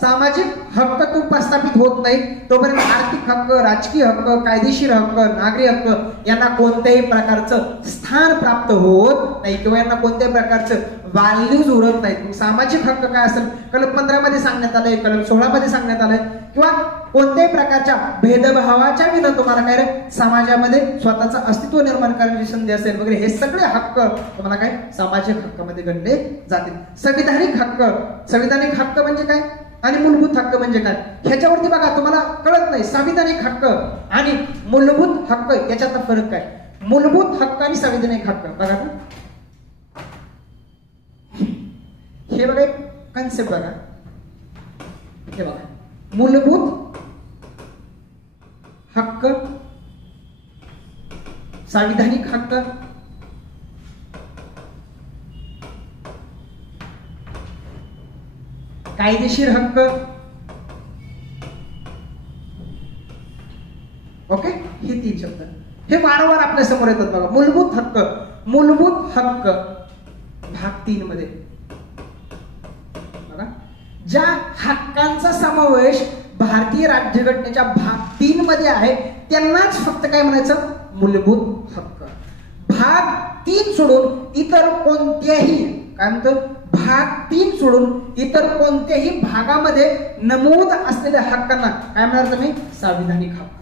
सामाजिक हक्क तो प्रस्थापित होत नाही तोपर्यंत आर्थिक हक्क, राजकीय हक्क, कायदेशीर हक्क, नागरी हक्क यांना कोणत्याही प्रकारचं स्थान प्राप्त होत नाही किंवा यांना कोणत्याही प्रकारचं व्हॅल्यूज उरत नाहीत. सामाजिक हक्क काय असेल, कलम 15 मध्ये सांगण्यात आलंय, कलम 16 मध्ये सांगण्यात आलंय, किंवा कोणत्याही प्रकारच्या भेदभावाच्या विना तुम्हाला काय रे समाजामध्ये स्वतःचं अस्तित्व निर्माण करण्याची संधी असेल वगैरे, हे सगळे हक्क तुम्हाला काय सामाजिक हक्कामध्ये गणले जातील. संविधानिक हक्क. संविधानिक हक्क म्हणजे काय आणि मूलभूत हक्क म्हणजे काय, ह्याच्यावरती बघा तुम्हाला कळत नाही. संविधानिक हक्क आणि मूलभूत हक्क याच्यातला फरक काय. मूलभूत हक्क आणि संवैधानिक हक्क बघा ना, हे बघा एक कन्सेप्ट बघा, हे बघा मूलभूत हक्क, संवैधानिक हक्क, कायदेशीर हक्क, ओके, हे 3 शब्द हे वारंवार आपल्या समोर येतात बघा. मूलभूत हक्क, मूलभूत हक्क भाग 3 मध्ये बघा, ज्या हक्कांचा समावेश भारतीय राज्यघटनेच्या भाग 3 मध्ये आहे त्यांनाच फक्त काय म्हणायचं, मूलभूत हक्क. भाग 3 सोडून इतर कोणत्याही, काय म्हणतो, भाग 3 सोडून इतर कोणत्याही भागामध्ये नमूद असलेल्या हक्कांना काय म्हणणार तुम्ही, संवैधानिक हक्क.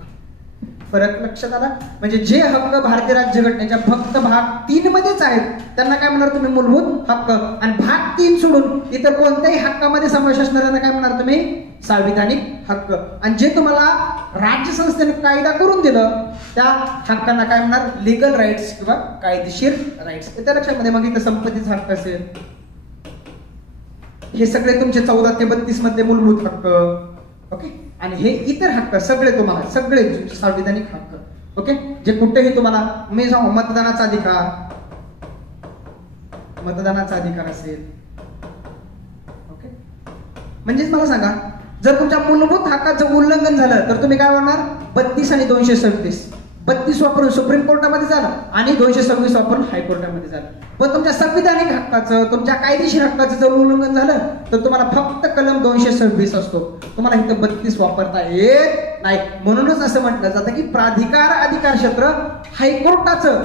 फरक लक्षात आला? म्हणजे जे हक्क भारतीय राज्यघटनेच्या फक्त भाग 3 मध्येच आहेत त्यांना काय म्हणणार तुम्ही, मूलभूत हक्क. आणि भाग 3 सोडून इतर कोणत्याही हक्कामध्ये समावेश असणाऱ्यांना काय म्हणणार तुम्ही, संवैधानिक हक्क. आणि जे तुम्हाला राज्य संस्थेने कायदा करून दिलं त्या हक्कांना काय म्हणणार, लिगल राईट्स किंवा कायदेशीर राईट्स. त्या लक्षामध्ये मग इथं संपत्तीचा हक्क असेल, हे सगळे तुमचे 14 ते 32 मधले मूलभूत हक्क, ओके. आणि हे इतर हक्क सगळे तुम्हाला, सगळे संवैधानिक हक्क, ओके, जे कुठेही तुम्हाला मी सांगू, मतदानाचा अधिकार, मतदानाचा अधिकार असेल, ओके. म्हणजेच मला सांगा, जर तुमच्या मूलभूत हक्काचं उल्लंघन झालं तर तुम्ही काय म्हणणार, 32 आणि 226. 32 वापरून सुप्रीम कोर्टामध्ये झालं आणि 226 वापरून हायकोर्टामध्ये झालं. पण तुमच्या संविधानिक हक्काचं, तुमच्या कायदेशीर हक्काचं जर उल्लंघन झालं तर तुम्हाला फक्त कलम 226 असतो, तुम्हाला इथं 32 वापरता येत नाही. म्हणूनच असं म्हटलं जातं की प्राधिकार अधिकार क्षेत्र हायकोर्टाचं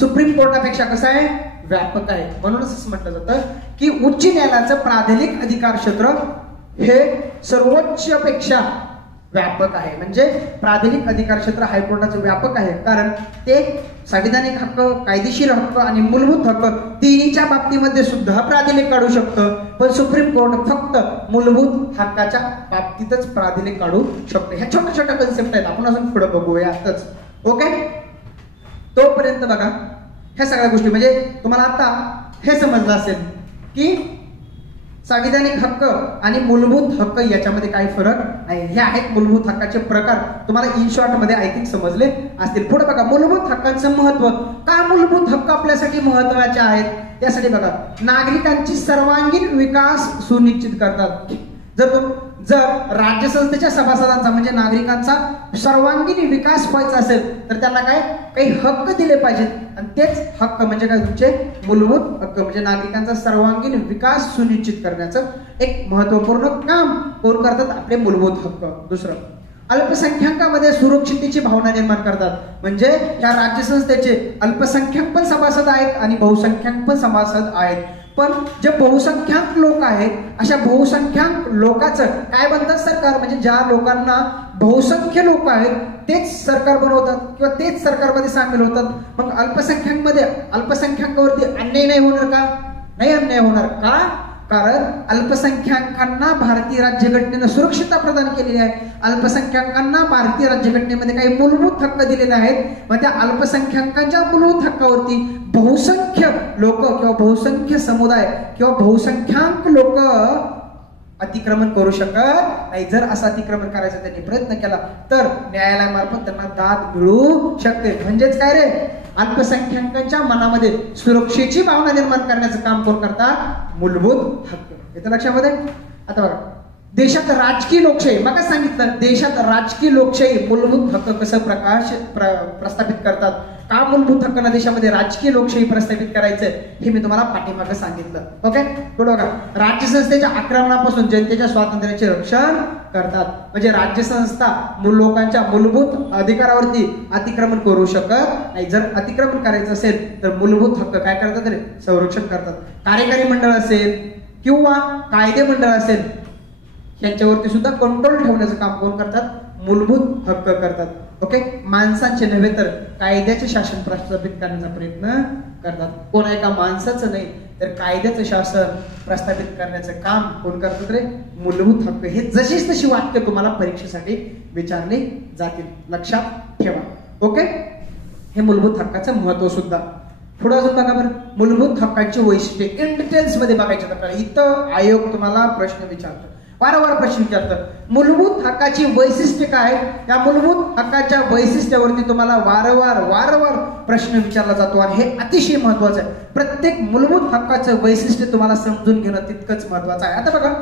सुप्रीम कोर्टापेक्षा कसं आहे, व्यापक आहे. म्हणूनच असं म्हटलं जातं की उच्च न्यायालयाचं प्राधिकार अधिकार क्षेत्र हे सर्वोच्च पेक्षा व्यापक आहे. म्हणजे प्राधिकार अधिकार क्षेत्र हायकोर्टाचं व्यापक आहे, कारण ते संवैधानिक हक्क, कायदेशीर हक्क आणि मूलभूत हक्क तिन्हीच्या बाबतीमध्ये सुद्धा प्राधिकार काढू शकतं. पण सुप्रीम कोर्ट फक्त मूलभूत हक्काच्या बाबतीतच प्राधिकार काढू शकतो. ह्या छोट्या छोट्या कन्सेप्ट आहेत, आपण अजून पुढे बघूया आताच, ओके. तोपर्यंत बघा ह्या सगळ्या गोष्टी, म्हणजे तुम्हाला आता हे समजलं असेल की संवैधानिक हक्क आणि मूलभूत हक्क याच्यामध्ये काय फरक आहे. हे आहेत मूलभूत हक्काचे प्रकार, तुम्हाला इन शॉर्ट मध्ये आय थिंक समजले असतील. पुढे बघा, मूलभूत हक्कांचं महत्व. का मूलभूत हक्क आपल्यासाठी महत्वाचे आहेत, त्यासाठी बघा, नागरिकांची सर्वांगीण विकास सुनिश्चित करतात. जर राज्य संस्थेच्या सभासदांचा म्हणजे नागरिकांचा सर्वांगीण विकास व्हायचा असेल तर त्यांना काय काही हक्क दिले पाहिजेत. आणि तेच हक्क म्हणजे काय, तुमचे मूलभूत हक्क. म्हणजे नागरिकांचा सर्वांगीण विकास सुनिश्चित करण्याचं एक महत्वपूर्ण काम कोण करतात, आपले मूलभूत हक्क. दुसरं, अल्पसंख्याकांमध्ये सुरक्षिततेची भावना निर्माण करतात. म्हणजे ह्या राज्य संस्थेचे अल्पसंख्याक पण सभासद आहेत आणि बहुसंख्याक पण सभासद आहेत. पण जे बहुसंख्याक लोक आहेत अशा बहुसंख्याक लोकांचं काय बनतात, सरकार. म्हणजे ज्या लोकांना बहुसंख्य लोक आहेत तेच सरकार बनवतात किंवा तेच सरकारमध्ये सामील होतात. मग अल्पसंख्याकावरती अन्याय नाही होणार का, नाही अन्याय होणार का, कारण अल्पसंख्याकांना भारतीय राज्यघटनेनं सुरक्षितता प्रदान केलेली आहे. अल्पसंख्याकांना भारतीय राज्यघटनेमध्ये काही मूलभूत हक्क दिलेले आहेत. मग त्या अल्पसंख्याकांच्या मूलभूत हक्कावरती बहुसंख्य लोक किंवा बहुसंख्य समुदाय किंवा बहुसंख्याक लोक अतिक्रमण करू शकत नाही. जर असं अतिक्रमण करायचा त्यांनी प्रयत्न केला तर न्यायालयामार्फत त्यांना दाद मिळू शकते. म्हणजेच काय रे, अल्पसंख्याकांच्या मनामध्ये सुरक्षेची भावना निर्माण करण्याचं काम कोण करतात, मूलभूत हक्क. येतं लक्षामध्ये. आता बघा, देशात राजकीय लोकशाही, मग सांगितलं देशात राजकीय लोकशाही मूलभूत हक्क कसं प्रस्थापित करतात. का मूलभूत हक्कांना देशामध्ये राजकीय लोकशाही प्रस्थापित करायचंय हे मी तुम्हाला पाठीमागे सांगितलं, ओके. थोडं बघा, राज्य संस्थेच्या आक्रमणापासून जनतेच्या स्वातंत्र्याचे रक्षण करतात. म्हणजे राज्य संस्था लोकांच्या मूलभूत अधिकारावरती अतिक्रमण करू शकत नाही. जर अतिक्रमण करायचं असेल तर मूलभूत हक्क काय करतात रे, संरक्षण करतात. कार्यकारी मंडळ असेल किंवा कायदे मंडळ असेल यांच्यावरती सुद्धा कंट्रोल ठेवण्याचं काम कोण करतात, मूलभूत हक्क करतात, ओके. माणसांचे नव्हे तर कायद्याचे शासन प्रस्थापित करण्याचा प्रयत्न करतात. कोण एका माणसाचं नाही तर कायद्याचं शासन प्रस्थापित करण्याचं काम कोण करतात रे, मूलभूत हक्क. हे जशीच तशी वाक्य तुम्हाला परीक्षेसाठी विचारले जातील, लक्षात ठेवा, ओके. हे मूलभूत हक्काचं महत्व सुद्धा. पुढे अजून बघा बरं, मूलभूत हक्कांची वैशिष्ट्ये इन डिटेल्स मध्ये बघायचे आपल्याला. इथं आयोग तुम्हाला प्रश्न विचारतो, वारंवार प्रश्न विचारतं, मूलभूत हक्काची वैशिष्ट्ये काय. या मूलभूत हक्काच्या वैशिष्ट्यावरती तुम्हाला वारंवार प्रश्न विचारला जातो आणि हे अतिशय महत्वाचं आहे. प्रत्येक मूलभूत हक्काचं वैशिष्ट्य तुम्हाला समजून घेणं तितकंच महत्वाचं आहे. आता बघा,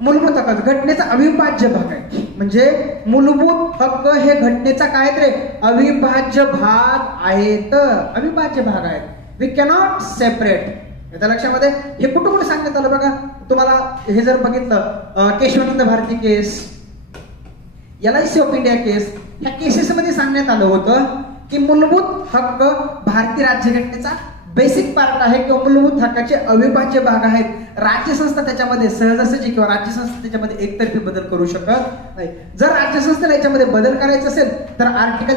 मूलभूत हक्क घटनेचा अविभाज्य भाग आहे. म्हणजे मूलभूत हक्क हे घटनेचा काय रे अविभाज्य भाग आहेत. अविभाज्य भाग आहेत. We cannot separate. त्या लक्षामध्ये हे कुठं कुठे सांगण्यात आलं बघा. तुम्हाला हे जर बघितलं, केशवानंद भारती केस, LIC ऑफ इंडिया केस, ह्या केसेसमध्ये सांगण्यात आलं होतं की मूलभूत हक्क भारतीय राज्यघटनेचा बेसिक पार्ट आहे किंवा मूलभूत हक्काचे अविभाज्य भाग आहेत. राज्यसंस्था त्याच्यामध्ये सहजासहजी किंवा राज्यसंस्था त्याच्यामध्ये एकतर्फी बदल करू शकत नाही. जर राज्यसंस्थेला याच्यामध्ये बदल करायचा असेल तर आर्टिकल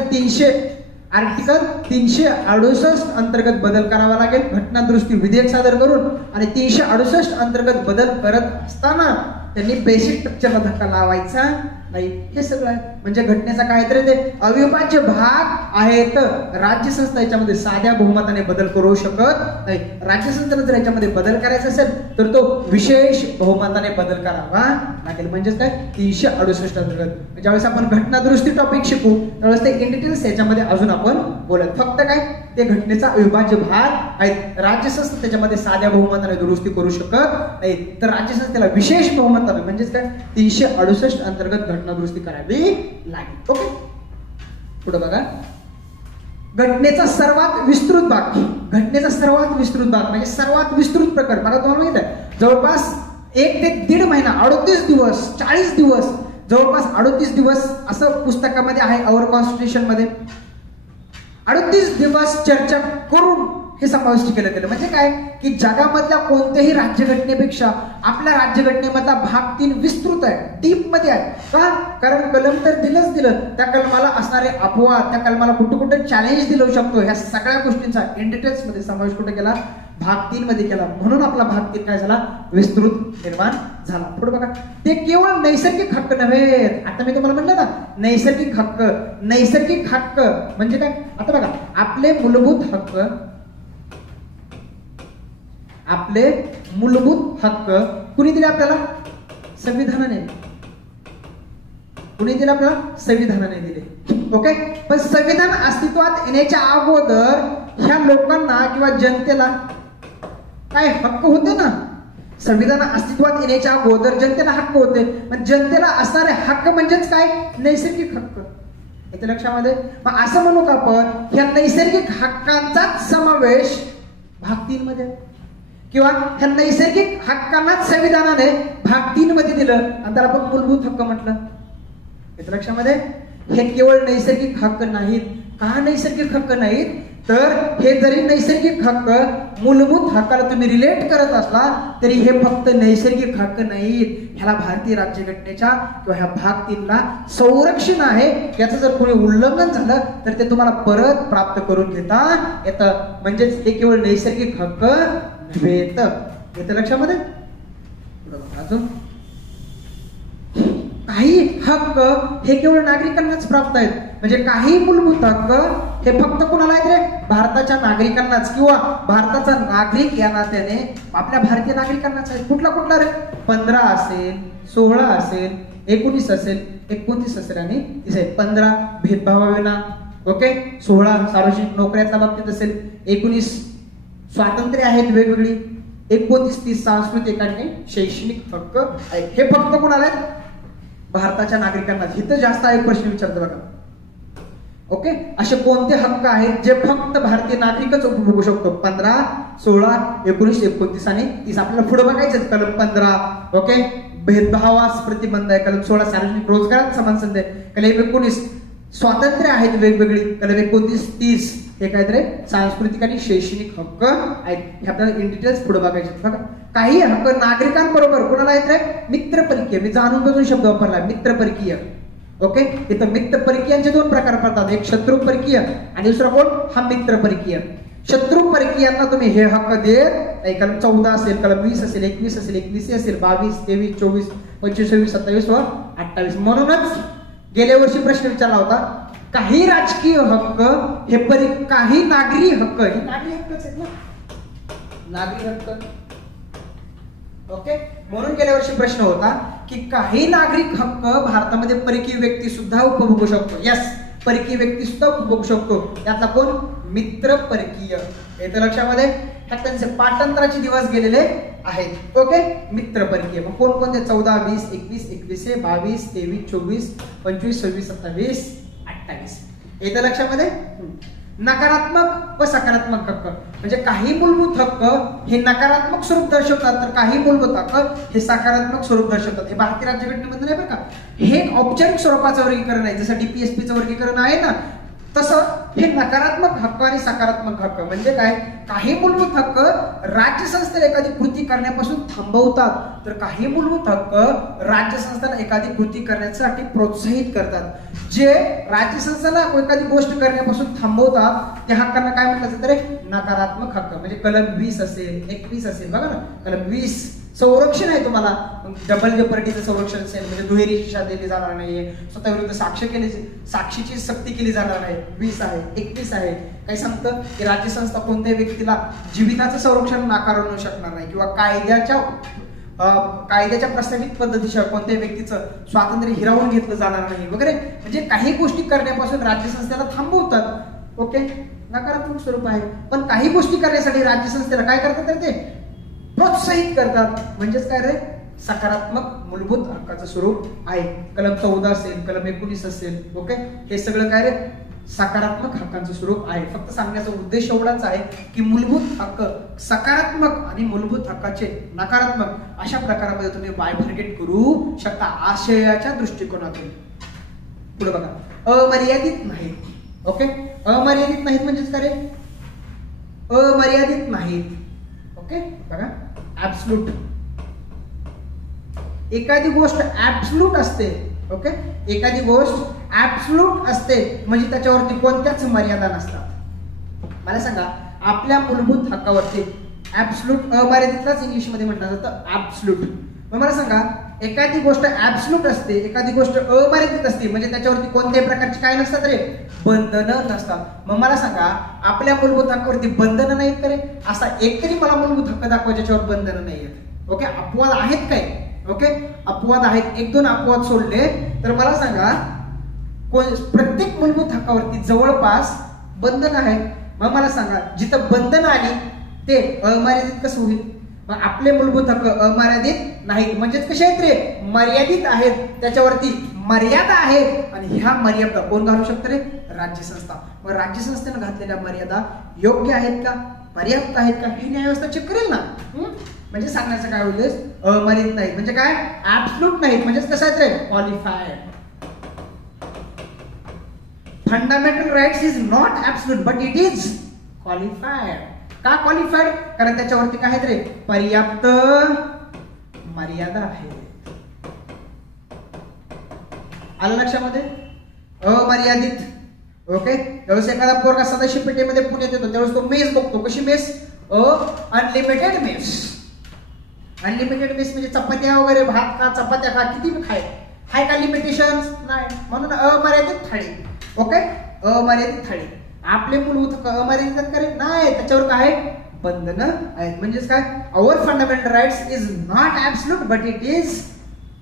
368 अंतर्गत बदल करावा लागेल. घटना दुरुस्ती विधेयक सादर करून आणि 368 अंतर्गत बदल करत असताना त्यांनी बेसिक स्ट्रक्चरला धक्का लावायचा नाही. हे सगळं आहे. म्हणजे घटनेचा काय तर ते अविभाज्य भाग आहेत. राज्यसंस्था याच्यामध्ये साध्या बहुमताने बदल करू शकत नाही. राज्यसंस्थेला जर याच्यामध्ये बदल करायचा असेल तर तो विशेष बहुमताने बदल करावा लागेल. म्हणजेच काय 368 अंतर्गत. ज्यावेळेस आपण घटना दुरुस्ती टॉपिक शिकू त्यावेळेस ते इन डिटेल्स याच्यामध्ये अजून आपण बोलत. फक्त काय ते घटनेचा अविभाज्य भाग आहेत. राज्यसंस्था त्याच्यामध्ये साध्या बहुमताने दुरुस्ती करू शकत नाही. तर राज्यसंस्थेला विशेष बहुमताने म्हणजेच काय 368 अंतर्गत घटना दुरुस्ती करावी लागेल. ओके, पुढे बघा, घटनेचा सर्वात विस्तृत भाग. घटनेचा सर्वात विस्तृत भाग म्हणजे सर्वात विस्तृत प्रकार. मला तुम्हाला माहित आहे जवळपास 1 ते 1.5 महिना 38 दिवस 40 दिवस जवळपास 38 दिवस असं पुस्तकामध्ये आहे अवर कॉन्स्टिट्यूशन मध्ये. 38 दिवस चर्चा करून हे समाविष्ट केलं गेलं. म्हणजे काय की जगामधल्या कोणत्याही राज्यघटनेपेक्षा आपल्या राज्यघटनेमधला भाग 3 विस्तृत आहे, डीप मध्ये आहे. का? कारण कलम तर दिलं, त्या कलमाला असणारे अपवाद, त्या कलमाला कुठं कुठं चॅलेंज दिलं शकतो, ह्या सगळ्या गोष्टींचा इन डिटेल्स मध्ये समावेश कुठे केला, भाग 3 मध्ये केला. म्हणून आपला भाग 3 काय झाला, विस्तृत निर्माण झाला. पुढे बघा, ते केवळ नैसर्गिक हक्क नव्हे. आता मी तुम्हाला म्हटलं ना नैसर्गिक हक्क. नैसर्गिक हक्क म्हणजे काय. आता बघा, आपले मूलभूत हक्क कुणी दिले आपल्याला, संविधानाने. कुणी दिले आपल्याला, संविधानाने दिले. ओके, पण संविधान अस्तित्वात येण्याच्या अगोदर ह्या लोकांना किंवा जनतेला काय हक्क होते ना. संविधान अस्तित्वात येण्याच्या अगोदर जनतेला हक्क होते. पण जनतेला असणारे हक्क म्हणजेच काय, नैसर्गिक हक्क. येते लक्षामध्ये. मग असं म्हणू का आपण ह्या नैसर्गिक हक्कांचाच समावेश भाग 3 मध्ये किंवा ह्या नैसर्गिक हक्कांनाच संविधानाने भाग 3 मध्ये दिलं आणि त्याला आपण मूलभूत हक्क म्हटलं. येते लक्षामध्ये. हे केवळ नैसर्गिक हक्क नाहीत. का नैसर्गिक हक्क नाहीत, तर हे जरी नैसर्गिक हक्क मूलभूत हक्काला तुम्ही रिलेट करत असला तरी हे फक्त नैसर्गिक हक्क नाहीत. ह्याला भारतीय राज्यघटनेच्या किंवा ह्या भाग 3 ला संरक्षण आहे. याचं जर कोणी उल्लंघन झालं तर ते तुम्हाला परत प्राप्त करून घेता येतं. म्हणजेच हे केवळ नैसर्गिक हक्क नव्हेत. येतं लक्षामध्ये. अजून काही हक्क हे केवळ नागरिकांनाच प्राप्त आहेत. म्हणजे काही मूलभूत हक्क हे फक्त कोणाला आहेत रे, भारताच्या नागरिकांनाच किंवा भारताचा नागरिक या नात्याने आपल्या भारतीय नागरिकांनाच आहे. कुठला रे, 15 असेल, 16 असेल, 19 असेल, 29 असेल आणि 30 आहे. 15 भेदभावाविना. ओके, 16 सार्वजनिक नोकऱ्याच्या बाबतीत असेल, 19 स्वातंत्र्य आहेत वेगवेगळी, 29 30 सांस्कृतिक आणि शैक्षणिक हक्क आहेत. हे फक्त कोणाला आहेत, भारताच्या नागरिकांना. इथं जास्त आहे प्रश्न विचारतो बघा. ओके, असे कोणते हक्क आहेत जे फक्त भारतीय नागरिकच उपभोगू शकतो. 15, 16, 19, 29 आणि 30. आपल्याला पुढे बघायचं. कलम 15 ओके, भेदभावास प्रतिबंध आहे. कलम 16 सार्वजनिक रोजगारात समान संधी आहे. कलम 19 स्वातंत्र्य आहेत वेगवेगळी. कलम 29 30 हे काय तर सांस्कृतिक आणि शैक्षणिक हक्क आहेत. हे आपल्याला इन डिटेल्स पुढे बघायचे. बघा, काही हक्क नागरिकांबरोबर कोणाला आहेत रे, मित्रपरकीय. मी जाणून बघून शब्द वापरला, मित्रपरकीय. ओके, इथं मित्रपरकीयांचे 2 प्रकार पडतात. एक शत्रुपरकीय आणि दुसरा कोण, हा मित्रपरकीय. शत्रुपरकीयांना तुम्ही हे हक्क देत. कलम 14 असेल, कलम 20 असेल, 21 असेल, 21 असेल, 22, 23, 24, 25, 26, 27 व 28. म्हणूनच गेल्या वर्षी प्रश्न विचारला होता काही राजकीय हक्क हे काही नागरी हक्क, हे नागरी हक्कच आहेत ना, नागरी हक्क. ओके, म्हणून गेल्या वर्षी प्रश्न होता की काही नागरिक हक्क भारतामध्ये परकीय व्यक्ती सुद्धा उपभोगू शकतो. यस, परकीय व्यक्ती सुद्धा उपभोगू शकतो. त्यातला कोण? मित्र परकीय. येतं लक्षामध्ये? त्यांचे पाठांतराचे दिवस गेलेले आहेत. ओके, मित्र परकीय. मग कोण कोणते? 14, 20, 21, 21, 22, 23, 24, 25, 26, 27, 28. येतं लक्षामध्ये? नकारात्मक व सकारात्मक हक्क म्हणजे काही मूलभूत हक्क हे नकारात्मक स्वरूप दर्शवतात, तर काही मूलभूत हक्क हे सकारात्मक स्वरूप दर्शवतात. हे भारतीय राज्यघटनेमध्ये नाही बरं का, हे औपचारिक स्वरूपाचं वर्गीकरण आहे. जसं DPSPचं वर्गीकरण आहे ना, तसं हे नकारात्मक हक्क आणि सकारात्मक हक्क म्हणजे काय? काही मूलभूत हक्क राज्य संस्थेला एखादी कृती करण्यापासून थांबवतात, तर काही मूलभूत हक्क राज्य संस्थेला एखादी कृती करण्यासाठी प्रोत्साहित करतात. जे राज्य संस्थेला एखादी गोष्ट करण्यापासून थांबवतात त्या हक्कांना काय म्हटलं जातं रे? नकारात्मक हक्क. म्हणजे कलम 20 असेल, 21 असेल, बघा ना, कलम 20 संरक्षण आहे तुम्हाला, डबल जेपर्टीचं संरक्षण असेल, म्हणजे दुहेरी शिक्षा दिली जाणार नाहीये, स्वतःविरुद्ध साक्षीची सक्ती केली जाणार नाही. 20 आहे, 21 आहे. काही सांगतं की राज्य संस्था कोणत्याही व्यक्तीला जीविताचं संरक्षण नाकारू शकणार नाही, किंवा कायद्याच्या प्रस्तावित पद्धतीशिवाय कोणत्याही व्यक्तीचं स्वातंत्र्य हिरावून घेतलं जाणार नाही वगैरे. म्हणजे काही गोष्टी करण्यापासून राज्य संस्थेला थांबवतात. ओके, नकारात्मक स्वरूप आहे. पण काही गोष्टी करण्यासाठी राज्य संस्थेला काय करतात? ते प्रोत्साहित करतात. म्हणजेच काय रे? सकारात्मक मूलभूत हक्काचं स्वरूप आहे. कलम 14 असेल, कलम 19 असेल. ओके, हे सगळं काय रे? सकारात्मक हक्कांचं स्वरूप आहे. फक्त सांगण्याचा उद्देश एवढाच आहे की मूलभूत हक्क सकारात्मक आणि मूलभूत हक्काचे नकारात्मक अशा प्रकारामध्ये तुम्ही बायफर्गेट करू शकता आशयाच्या दृष्टिकोनातून. पुढे बघा, अमर्यादित नाहीत. ओके, अमर्यादित नाहीत म्हणजेच काय रे? अमर्यादित नाहीत. ओके, बघा, ऍब्सोल्यूट. एखादी गोष्ट ऍब्सोल्यूट असते. ओके, एखादी गोष्ट ऍब्सोल्यूट असते म्हणजे त्याच्यावरती कोणत्याच मर्यादा नसतात. मला सांगा, आपल्या मूलभूत हक्कावरती ऍब्सोल्यूट, अमर्यादितलाच इंग्लिशमध्ये म्हटलं जातं ऍब्सोल्यूट. मग मला सांगा, एखादी गोष्ट ऍब्सोल्यूट असते, एखादी गोष्ट अमर्यादित असते म्हणजे त्याच्यावरती कोणत्याही प्रकारची काय नसतात रे? बंधनं नसतात. मग मला सांगा, आपल्या मूलभूत हक्कावरती बंधनं नाहीत करे? असा एकतरी मला मूलभूत हक्क दाखवा ज्याच्यावर बंधनं नाहीयेत. ओके, अपवाद आहेत काय? ओके, अपवाद आहेत. 1-2 अपवाद सोडले तर मला सांगा, प्रत्येक मूलभूत हक्कावरती जवळपास बंधन आहेत. मग मला सांगा, जिथं बंधन आली ते अमर्यादित कसं होईल? मग आपले मूलभूत हक्क अमर्यादित नाहीत म्हणजेच कसे आहेत रे? मर्यादित आहेत. त्याच्यावरती मर्यादा आहेत आणि ह्या मर्यादा कोण घालू शकतं रे? राज्य संस्था. मग राज्य संस्थेनं घातलेल्या मर्यादा योग्य आहेत का, पर्याप्त आहेत का, ही न्यायव्यवस्था चेक करेल ना. म्हणजे सांगण्याचं काय उद्देश? अमर्यादित नाहीत म्हणजे काय? ऍब्सोल्यूट नाहीत म्हणजेच कसं आहेत रे? Qualified. Fundamental rights is not absolute but it is qualified. का क्वालिफाईड? कारण त्याच्यावरती काय आहेत रे? पर्याप्त मर्यादा आहे. आलं लक्षामध्ये? अमर्यादित. ओके, त्यावेळेस एखादा पोरगा सदाशिव पेठेमध्ये पुण्यात येतो त्यावेळेस तो मेस बघतो. कशी mess? Unlimited mess. Unlimited mess म्हणजे चपात्या वगैरे, भात खा, चपात्या खा, किती खाय. हाय का लिमिटेशन? नाही. म्हणून अमर्यादित थाळी. ओके, अमर्यादित थाळी. आपले मूलभूत अमर्यादित करे नाही, त्याच्यावर काय बंधनं आहेत. म्हणजेच काय? Our fundamental rights is not absolute but it is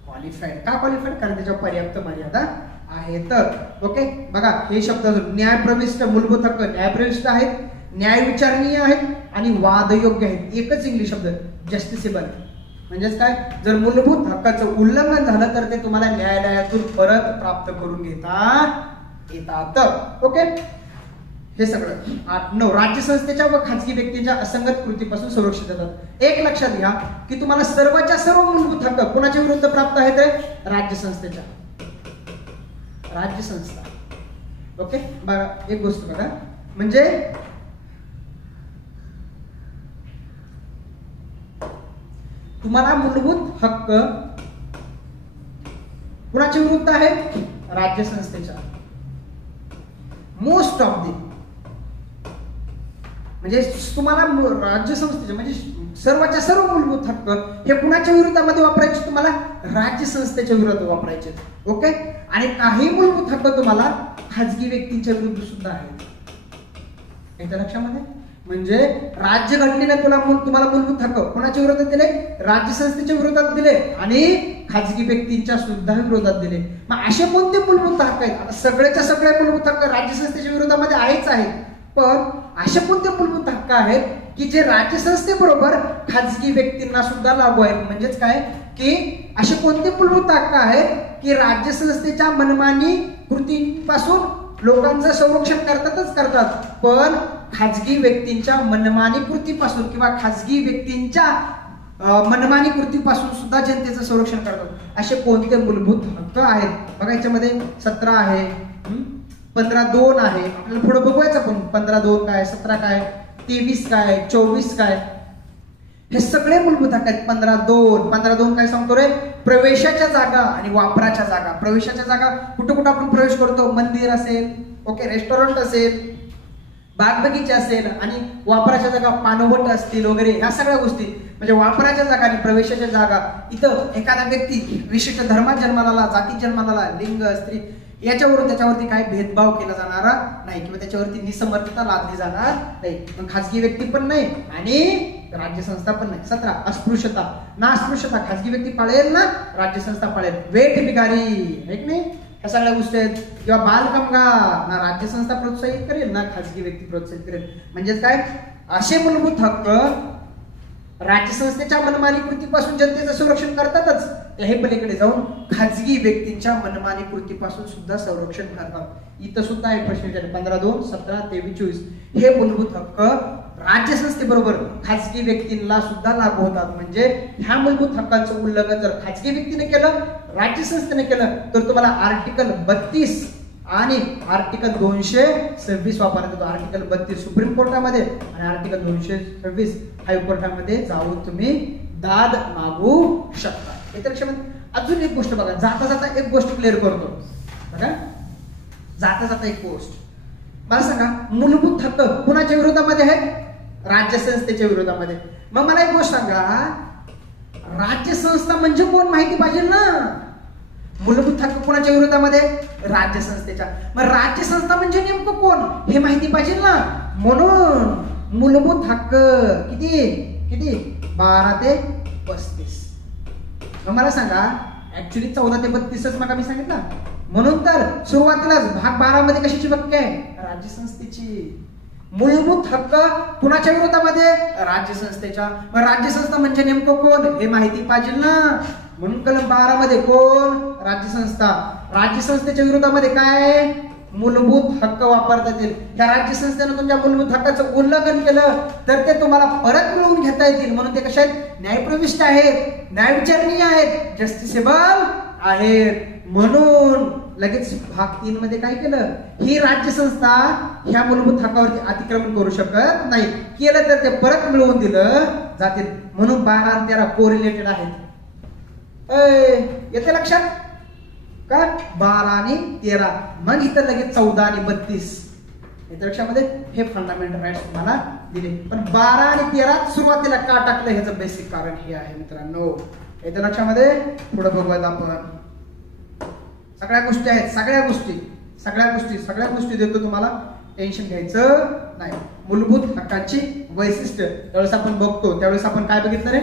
qualified. का क्वालिफाईड? कारण त्याच्यावर पर्याप्त मर्यादा आहेत. ओके, बघा हे शब्द न्यायप्रविष्ट. मूलभूत हक्क न्यायप्रविष्ट आहेत, न्यायविचारणीय आहेत आणि वादयोग्य आहेत. एकच इंग्लिश शब्द, जस्टिसेबल. म्हणजेच काय? जर मूलभूत हक्काचं उल्लंघन झालं तर ते तुम्हाला न्यायालयातून परत प्राप्त करून घेता येतात. ओके, हे सगळं 8-9 राज्य संस्थेच्या व खाजगी व्यक्तींच्या असंगत कृतीपासून संरक्षित होतात. एक लक्षात घ्या की तुम्हाला सर्वच्या सर्व मूलभूत हक्क कोणाच्या विरुद्ध प्राप्त आहेत? राज्य संस्थेच्या. राज्य संस्था. ओके, बघा एक गोष्ट बघा, म्हणजे तुम्हाला मूलभूत हक्क कुणाच्या विरुद्ध आहेत? राज्य संस्थेच्या. मोस्ट ऑफ दी म्हणजे तुम्हाला राज्य संस्थेचे म्हणजे सर्वच्या सर्व मूलभूत हक्क हे कुणाच्या विरोधामध्ये वापरायचे? तुम्हाला राज्य संस्थेच्या विरोधात वापरायचे. ओके, आणि काही मूलभूत हक्क तुम्हाला खाजगी व्यक्तींच्या विरुद्ध सुद्धा आहेत. याच्या लक्षामध्ये म्हणजे राज्यघटनेने तुम्हाला मूलभूत हक्क कोणाच्या विरोधात दिले? राज्य संस्थेच्या विरोधात दिले आणि खाजगी व्यक्तींच्या सुद्धा विरोधात दिले. मग असे कोणते मूलभूत हक्क आहेत? आता सगळ्याच्या सगळे मूलभूत हक्क राज्य संस्थेच्या विरोधामध्ये आहेच आहेत, पण असे कोणते मूलभूत हक्क आहेत की जे राज्य संस्थेबरोबर खाजगी व्यक्तींना सुद्धा लागू आहेत? म्हणजेच काय की असे कोणते मूलभूत हक्क आहेत की राज्य संस्थेच्या मनमानी कृतीपासून लोकांचं संरक्षण करतात, पण खाजगी व्यक्तींच्या मनमानी कृतीपासून किंवा खाजगी व्यक्तींच्या मनमानी कृतीपासून सुद्धा जनतेचं संरक्षण करतात. असे कोणते मूलभूत हक्क आहेत? बघा याच्यामध्ये 17 आहे, 15(2) आहे. आपल्याला पुढे बघूयाच आपण 15(2) काय, 17 काय, 23 काय, 24 काय, हे सगळे मूलभूत हक्क आहेत. 15(2) काय सांगतो रे? प्रवेशाच्या जागा आणि वापराच्या जागा. प्रवेशाच्या जागा कुठं कुठं आपण प्रवेश करतो? मंदिर असेल, ओके, रेस्टॉरंट असेल, बाग बगीचे असेल, आणि वापराच्या जागा पानवट असतील वगैरे, ह्या सगळ्या गोष्टी म्हणजे वापराच्या जागा आणि प्रवेशाच्या जागा. इथं एखादा व्यक्ती विशिष्ट धर्मात जन्माला आला, जाती जन्माला आला, लिंग, स्त्री याच्यावरून त्याच्यावरती काही भेदभाव केला जाणारा नाही किंवा त्याच्यावरती निसमर्थता लादली जाणार नाही. मग खाजगी व्यक्ती पण नाही आणि राज्य संस्था पण नाही. 17 अस्पृश्यता ना अस्पृश्यता, खाजगी व्यक्ती पाळेल ना राज्य संस्था पाळेल. वेठ बिगारी आहे की नाही, ह्या सगळ्या गोष्टी आहेत. किंवा बालकामगार ना राज्य संस्था प्रोत्साहित करेल ना खाजगी व्यक्ती प्रोत्साहित करेल. म्हणजेच काय, असे मूलभूत हक्क राज्य संस्थेच्या मनमानी कृतीपासून जनतेचं संरक्षण करतातच, हे पलीकडे जाऊन खाजगी व्यक्तींच्या मनमानी कृतीपासून सुद्धा संरक्षण करतात. इथं सुद्धा एक प्रश्न विचारले 15(2), 17, 23, 24 हे मूलभूत हक्क राज्य संस्थेबरोबर खाजगी व्यक्तींना सुद्धा लागू होतात. म्हणजे ह्या मूलभूत हक्कांचं उल्लंघन जर खाजगी व्यक्तीने केलं, राज्य संस्थेने केलं, तर तुम्हाला आर्टिकल 32 आणि आर्टिकल 226 वापरण्यात येतो. आर्टिकल 32 सुप्रीम कोर्टामध्ये आणि आर्टिकल 226 हायकोर्टामध्ये जाऊन तुम्ही दाद मागू शकता. अजून एक गोष्ट बघा, जाता जाता एक गोष्ट क्लिअर करतो बघा, जाता जाता एक गोष्ट मला सांगा, मूलभूत हक्क कुणाच्या विरोधामध्ये आहेत? राज्य संस्थेच्या विरोधामध्ये. मग मला एक गोष्ट सांगा, राज्य संस्था म्हणजे कोण माहिती पाहिजे ना. मूलभूत हक्क कोणाच्या विरोधामध्ये? राज्य संस्थेच्या. मग राज्य संस्था म्हणजे नेमकं कोण हे माहिती पाहिजे ना. म्हणून मूलभूत हक्क किती किती 12 ते 35. मग मला सांगा, ऍक्च्युली 14 ते 32च मग मी सांगितलं. म्हणून तर सुरुवातीलाच भाग 12 मध्ये कशाची व्याख्या आहे? राज्य संस्थेची. मूलभूत हक्क कुणाच्या विरोधामध्ये? राज्य संस्थेच्या. मग राज्य संस्था म्हणजे नेमकं कोण हे माहिती पाहिजे ना. म्हणून कलम 12 मध्ये कोण? राज्य संस्था. राज्य संस्थेच्या विरोधामध्ये काय? मूलभूत हक्क वापरता येतील. त्या राज्य संस्थेनं तुमच्या मूलभूत हक्काचं उल्लंघन केलं तर ते तुम्हाला परत मिळवून घेता येतील. म्हणून ते कशा आहेत? न्यायप्रविष्ट आहेत, न्यायविचारणीय आहेत, जस्टिसेबल आहेत. म्हणून लगेच भाग 3 मध्ये काय केलं? ही राज्य संस्था ह्या मूलभूत हक्कावरती अतिक्रमण करू शकत नाही. केलं तर ते परत मिळवून दिलं जातील. म्हणून 12 आणि 13 कोरिलेटेड आहेत. येते लक्षात का? 12 आणि 13. मग इथं लगेच 14 आणि 32 येते लक्षामध्ये. हे फंडामेंटल राईट्स तुम्हाला दिले. पण 12 आणि 13 सुरुवातीला का टाकलं ह्याचं बेसिक कारण हे आहे मित्रांनो. येते लक्षामध्ये. पुढे बघूयात आपण. सगळ्या गोष्टी आहेत, सगळ्या गोष्टी देतो तुम्हाला, टेन्शन घ्यायचं नाही. मूलभूत हक्कांची वैशिष्ट्य त्यावेळेस आपण बघतो, त्यावेळेस आपण काय बघितलं रे?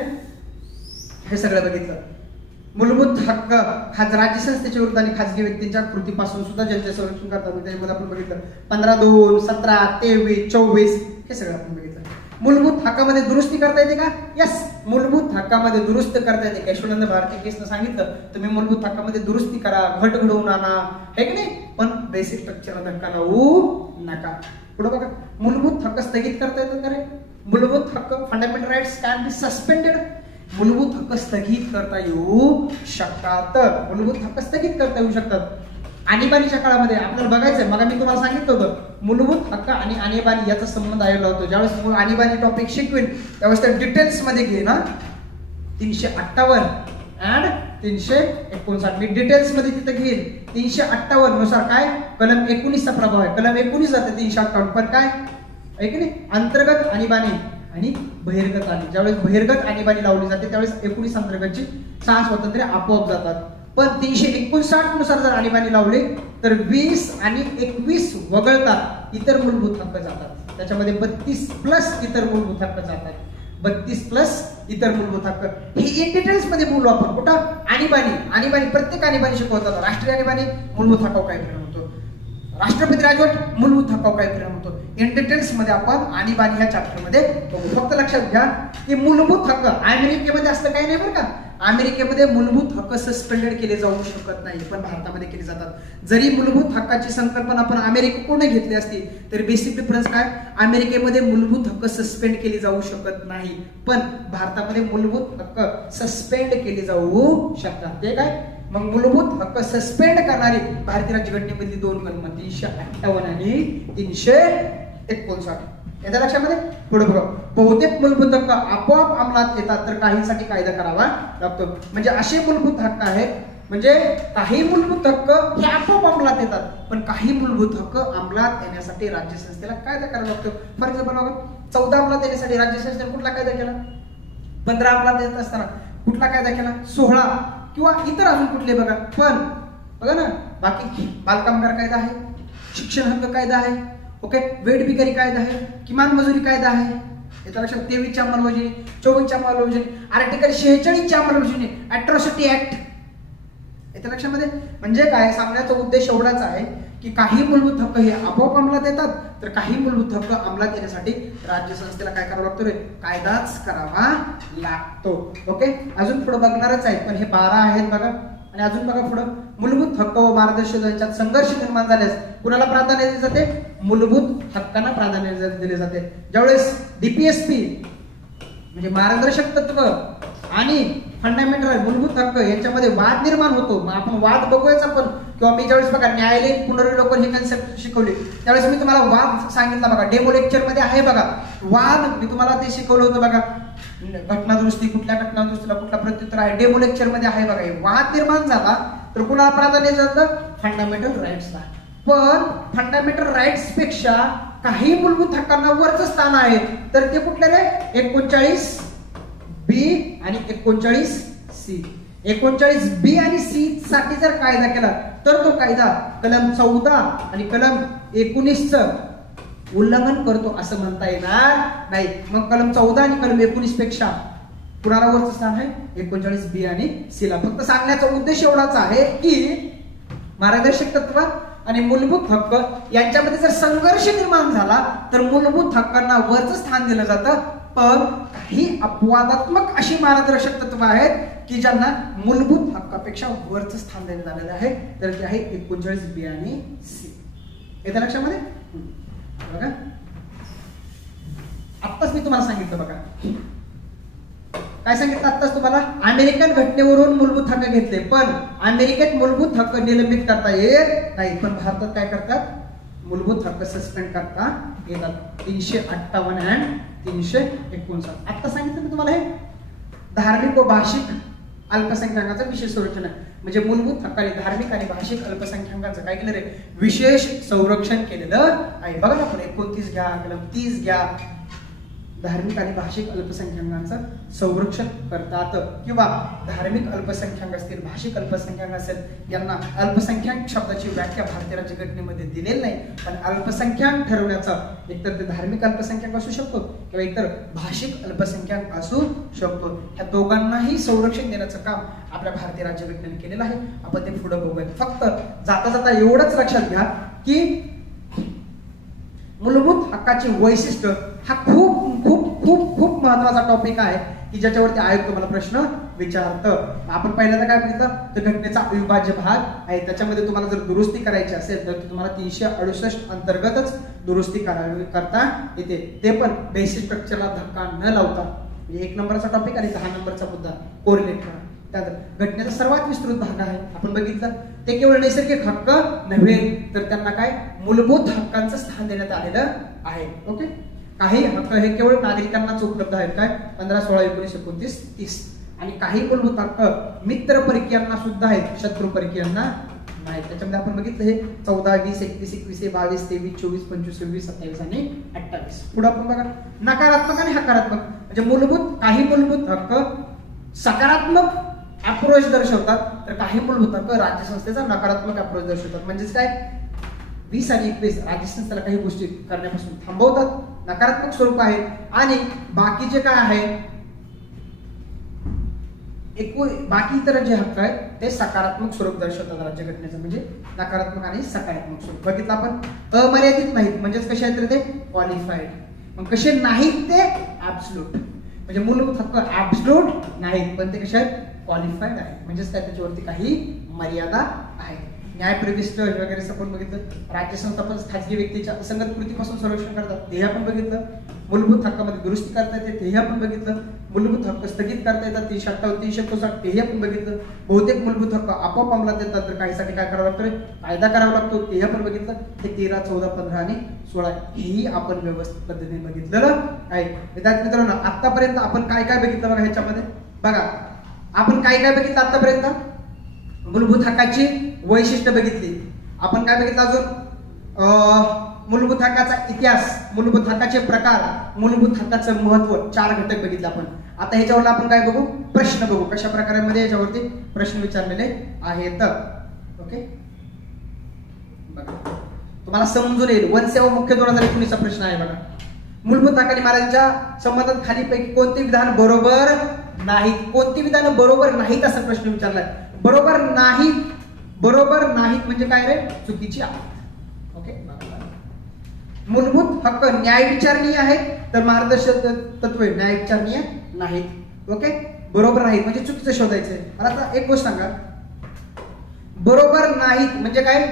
हे सगळं बघितलं. मूलभूत हक्क राज्य संस्थेच्या विरुद्ध आणि खाजगी व्यक्तींच्या कृतीपासून सुद्धा जनतेचे संरक्षण करतात. त्याच्यामध्ये आपण बघितलं 15(2), 17, 23, 24 हे सगळं आपण बघितलं. मूलभूत हक्कामध्ये दुरुस्ती करता येते का? यस, मूलभूत हक्कामध्ये दुरुस्त करता येते. यशवंत भारती केसनं सांगितलं तुम्ही मूलभूत हक्कामध्ये दुरुस्ती करा, घट घडवून आणा, हे की नाही, पण बेसिक स्ट्रक्चरला धक्का लावू नका. पुढे बघा, मूलभूत हक्क स्थगित करता येतात का रे? मूलभूत हक्क fundamental rights can be suspended. मूलभूत हक्क स्थगित करता येऊ शकतात. मूलभूत हक्क स्थगित करता येऊ शकतात. आणीबाणीच्या काळामध्ये आपल्याला बघायचंय, मग मी तुम्हाला सांगितलं होतं मूलभूत हक्क आणि आणीबाणी याचा संबंध आलेला होतो. ज्यावेळेस आणीबाणी टॉपिक शिकवेन त्यावेळेस त्या डिटेल्स मध्ये घेईन. 358 अँड 359 मी डिटेल्स मध्ये तिथे घेईन. 358 नुसार काय? कलम 19 चा प्रभाव आहे. कलम 19 जाते 358. पण काय आहे की नाही? अंतर्गत आणीबाणी आणि बहिर्गत आणि ज्यावेळेस बहिर्गत आणीबाणी लावली जाते त्यावेळेस 19 अंतर्गतची 6 स्वातंत्र्य आपोआप जातात. पण 359 नुसार जर आणीबाणी लावले तर 20 आणि 21 वगळता इतर मूलभूत हक्क जातात. त्याच्यामध्ये 32 प्लस इतर मूलभूत हक्क जातात. 32 प्लस इतर मूलभूत हक्क हे इन डिटेल्स मध्ये बोलू आपण. कुठं? आणीबाणी प्रत्येक आणीबाणी शिकवतात. राष्ट्रीय आणीबाणी मूलभूत हक्कावर काय परिणाम होतो, राष्ट्रपती राजवट मूलभूत हक्कावर काय परिणाम होतो, इन डिटेल्स मध्ये आपण आणीबाणी ह्या चॅप्टर मध्ये बघू. फक्त लक्षात घ्या की मूलभूत हक्क अमेरिकेमध्ये असलं काही नाही बरं का. अमेरिकेमध्ये मूलभूत हक्क सस्पेंडेड केले जाऊ शकत नाही, पण भारतामध्ये केले जातात. जरी मूलभूत हक्काची संकल्पना आपण अमेरिकेकडून घेतली असती तरी बेसिक डिफरन्स काय, अमेरिकेमध्ये मूलभूत हक्क सस्पेंड केले जाऊ शकत नाही, पण भारतामध्ये मूलभूत हक्क सस्पेंड केले जाऊ शकतात. ते काय, मग मूलभूत हक्क सस्पेंड करणारी भारतीय राज्यघटनेमधली 2 कलम 358 आणि 359. याच्या लक्षामध्ये पुढे बघा, बहुतेक मूलभूत हक्क आपोआप अंमलात येतात तर काहींसाठी कायदा करावा लागतो. म्हणजे असे मूलभूत हक्क आहेत, म्हणजे काही मूलभूत हक्क हे आपोआप अंमलात येतात, पण काही मूलभूत हक्क अंमलात येण्यासाठी राज्य संस्थेला कायदा करावा लागतो. फॉर एक्झाम्पल बघा, 14 अंमलात येण्यासाठी राज्य संस्थेने कुठला कायदा केला, 15 अंमलात येत असताना कुठला कायदा केला, 16 किंवा इतर अजून कुठले बघा. पण बघा ना, बाकी बालकामगार कायदा आहे, शिक्षण हक्क कायदा आहे, ओके, वेट बिगारी कायदा आहे, किमान मजुरी कायदा आहे. याच्या लक्षात 23 च्या अंमलबजावणी, 24 च्या अंमलबजावणी, आर्टिकल 46 च्या अंमलबजावणी, अॅट्रॉसिटी ऍक्ट. याच्या लक्षामध्ये म्हणजे काय, सांगण्याचा उद्देश एवढाच आहे की काही मूलभूत हक्क हे आपोआप अंमलात येतात तर काही मूलभूत हक्क अंमलात येण्यासाठी राज्य संस्थेला काय करावं लागतो रे, कायदाच करावा लागतो. ओके, अजून पुढे बघणारच आहे, पण हे 12 आहेत बघा. आणि अजून बघा पुढे, मूलभूत हक्क व मार्गदर्शक यांच्यात संघर्ष निर्माण झाल्यास कुणाला प्राधान्य दिले जाते, मूलभूत हक्कांना प्राधान्य दिले जाते. ज्यावेळेस डीपीएसपी म्हणजे मार्गदर्शक तत्व आणि फंडामेंटल मूलभूत हक्क यांच्यामध्ये वाद निर्माण होतो. मग आपण वाद बघूयाच आपण, किंवा मी ज्यावेळेस बघा न्यायालयीन पुनर्विलोकन हे कन्सेप्ट शिकवले त्यावेळेस मी तुम्हाला वाद सांगितला बघा, डेमो लेक्चर मध्ये आहे बघा वाद, मी तुम्हाला ते शिकवलं होतं बघा. घटना दुरुस्ती, कुठल्या घटना दुरुस्तीला कुठला प्रत्युत्तर आहे, डेमो लेक्चर मध्ये आहे बघा. वाद निर्माण झाला तर कुणाला प्राधान्य जातं, फंडामेंटल राईट्सला. पण फंडामेंटल राईट्स पेक्षा काही मूलभूत हक्कांना वरचं स्थान आहे, तर ते कुठले रे, 39 बी आणि 39 सी. 39 बी आणि सी साठी जर कायदा केला तर तो कायदा कलम 14 आणि कलम 19चं उल्लंघन करतो असं म्हणता येणार नाही. मग कलम 14 आणि कलम 19 पेक्षा कुणाला वरचं स्थान आहे, 39 बी आणि सी ला. फक्त सांगण्याचा उद्देश एवढाच आहे की मार्गदर्शक तत्व आणि मूलभूत हक्क यांच्यामध्ये जर संघर्ष निर्माण झाला तर मूलभूत हक्कांना वरचं स्थान दिलं जातं, पण काही अपवादात्मक अशी मार्गदर्शक तत्व आहेत की ज्यांना मूलभूत हक्कापेक्षा वरचं स्थान देण्यात आलेलं आहे, तर ते आहे 39 बी आणि सी. येत्या लक्षामध्ये बघा, आत्ताच मी तुम्हाला सांगितलं बघा, काय सांगितलं आत्ताच तुम्हाला, अमेरिकन घटनेवरून मूलभूत हक्क घेतले, पण अमेरिकेत मूलभूत हक्क निलंबित करता येत नाही, पण भारतात काय करतात, मूलभूत हक्क सस्पेंड करता येतात. 358 आणि 359. आता सांगितलं मी तुम्हाला, हे धार्मिक व भाषिक अल्पसंख्याकांचं विशेष संरक्षण आहे. म्हणजे मूलभूत हक्काने धार्मिक आणि भाषिक अल्पसंख्याकांचं काय केलं रे, विशेष संरक्षण केलेलं आहे. बघा ना, आपण 29 घ्या, कलम 30 घ्या, धार्मिक आणि भाषिक अल्पसंख्याकांचं संरक्षण करतात. किंवा धार्मिक अल्पसंख्याक असतील, भाषिक अल्पसंख्याक असेल, यांना अल्पसंख्याक शब्दाची व्याख्या भारतीय राज्यघटनेमध्ये दिलेली नाही, पण अल्पसंख्याक ठरवण्याचा एकतर ते धार्मिक अल्पसंख्याक असू शकतो किंवा एकतर भाषिक अल्पसंख्याक असू शकतो. ह्या दोघांनाही संरक्षण देण्याचं काम आपल्या भारतीय राज्यघटनेने केलेलं आहे. आपण ते पुढे बघूया. फक्त जाता जाता एवढंच लक्षात घ्या की मूलभूत हक्काची वैशिष्ट्य हा खूप खूप खूप खूप महत्वाचा टॉपिक आहे की ज्याच्यावरती आयोग तुम्हाला प्रश्न विचारतं. आपण पहिल्यांदा काय बघितलं तर घटनेचा अविभाज्य भाग आहे, त्याच्यामध्ये तुम्हाला जर दुरुस्ती करायची असेल तर तुम्हाला 368 अंतर्गतच दुरुस्ती करता येते, ते पण बेसिक स्ट्रक्चरला धक्का न लावता. म्हणजे 1 नंबरचा टॉपिक आणि 10 नंबरचा मुद्दा कोरिलेट करा. त्यानंतर घटनेचा सर्वात विस्तृत भाग आहे, आपण बघितलं ते केवळ नैसर्गिक हक्क नव्हे तर त्यांना काय मूलभूत हक्कांचं स्थान देण्यात आलेलं आहे. ओके, काही हक्क हे केवळ नागरिकांनाच उपलब्ध आहेत, काय 15, 16, 19, 29, 30. आणि काही मूलभूत हक्क मित्र परकीयांना सुद्धा आहेत, शत्रू परकीयांना नाही. त्याच्यामध्ये आपण बघितलं हे 14, 20, 21, 21, 22, 23, 24, 25, 26, 27 आणि 28. पुढे आपण बघा नकारात्मक आणि हकारात्मक. म्हणजे काही मूलभूत हक्क सकारात्मक अप्रोच दर्शवतात, तर काही मूलभूत हक्क राज्यसंस्थेचा नकारात्मक अप्रोच दर्शवतात. म्हणजेच काय, 20 आणि 21 राज्यसंस्थेला काही गोष्टी करण्यापासून थांबवतात, नकारात्मक स्वरूप आहेत, आणि बाकीचे काय आहे, बाकी इतर जे हक्क आहेत ते सकारात्मक स्वरूप दर्शवतात राज्यघटनेचं. म्हणजे नकारात्मक आणि सकारात्मक स्वरूप बघितलं आपण. अमर्यादित नाहीत म्हणजेच कसे आहेत ते क्वालिफाईड. मग कसे नाहीत ते ऍब्सोल्यूट. म्हणजे मूलभूत हक्क ऍब्सोल्यूट नाहीत, पण ते कसे आहेत, क्वालिफाईड आहेत. म्हणजेच काय, त्याच्यावरती काही मर्यादा आहे. न्यायप्रविष्ट वगैरे आपण बघितलं. राज्यसंस्था पण खाजगी व्यक्तीच्या असंगत कृतीपासून संरक्षण करतात, ते आपण बघितलं. मूलभूत हक्कामध्ये दुरुस्ती करता येते, तेही आपण बघितलं. मूलभूत हक्क स्थगित करता येतात, 358 359 तेही आपण बघितलं. बहुतेक मूलभूत हक्क आपोआप अंमलात येतात, तर काहीसाठी काय करावं लागतं, कायदा करावा लागतो, तेही आपण बघितलं. हे 13, 14, 15 आणि 16 हेही आपण व्यवस्थित पद्धतीने बघितलेलं आहे. विद्यार्थी मित्रांनो, आतापर्यंत आपण काय काय बघितलं बघा. ह्याच्यामध्ये बघा, आपण काय काय बघितलं आतापर्यंत. मूलभूत हक्काची वैशिष्ट्य बघितली आपण. काय बघितलं अजून, मूलभूत हक्काचा इतिहास, मूलभूत हक्काचे प्रकार, मूलभूत हक्काचं महत्व, 4 घटक बघितले आपण. आता ह्याच्यावर आपण काय बघू, प्रश्न बघू, कशा प्रकारे मध्ये याच्यावरती प्रश्न विचारलेले आहेत. ओके, बघा तुम्हाला समजून येईल. वनसेवा मुख्य 2019 प्रश्न आहे बघा. मूलभूत हक्क आणि महाराजांच्या संबंधात खालीपैकी कोणते विधान बरोबर नाहीत, कोणती विधान बरोबर नाहीत असा प्रश्न विचारलाय. बरोबर नाहीत, बरोबर नाहीत म्हणजे काय रे, चुकीची आहेत. ओके, मूलभूत हक्क न्याय विचारणीय आहेत, तर मार्गदर्शक तत्वे न्याय विचारणीय नाहीत. ओके, बरोबर नाहीत म्हणजे चुकीचं शोधायचंय. आता एक गोष्ट सांगा, बरोबर नाहीत म्हणजे काय,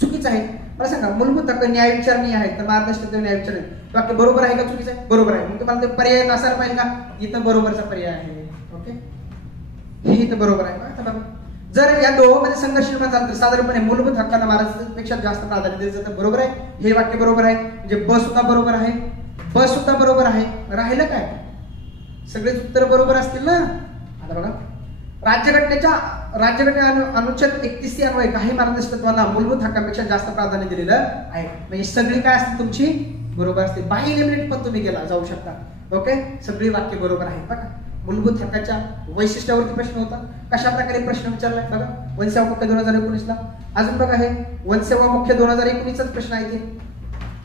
चुकीचं आहे. मला सांगा, मूलभूत हक्क न्याय विचारणीय आहेत, तर मार्गदर्शक तत्वे न्याय विचारणीय, वाक्य बरोबर आहे का चुकीचं आहे, बरोबर आहे. मग तुम्हाला ते पर्याय असायला पाहिजे का, इथं बरोबरचा पर्याय आहे. ओके, हे इथं बरोबर आहे. आता बघा, जर या दोघांमध्ये संघर्ष निर्माण झाला तर साधारणपणे मूलभूत हक्कांना महाराष्ट्रापेक्षा जास्त प्राधान्य दिलं जातं. बरोबर आहे, हे वाक्य बरोबर आहे. म्हणजे ब सुद्धा बरोबर आहे, ब सुद्धा बरोबर आहे. राहिलं काय, सगळेच उत्तर बरोबर असतील ना. आता बघा, राज्यघटने अनुच्छेद 31 अन्वये काही मार्गदर्शक तत्वांना मूलभूत हक्कांपेक्षा जास्त प्राधान्य दिलेलं आहे. म्हणजे सगळी काय असतील तुमची बरोबर असतील. बाय एलिमिनेट पण तुम्ही गेला जाऊ शकता. ओके, सगळी वाक्य बरोबर आहेत. बघा, मूलभूत हक्काच्या वैशिष्ट्यावरती प्रश्न होता. कशा प्रकारे प्रश्न विचारलाय बघा, वनसेवा मुख्य 2019 ला. अजून बघा, हे वनसेवा मुख्य 2019 चा प्रश्न आहे ते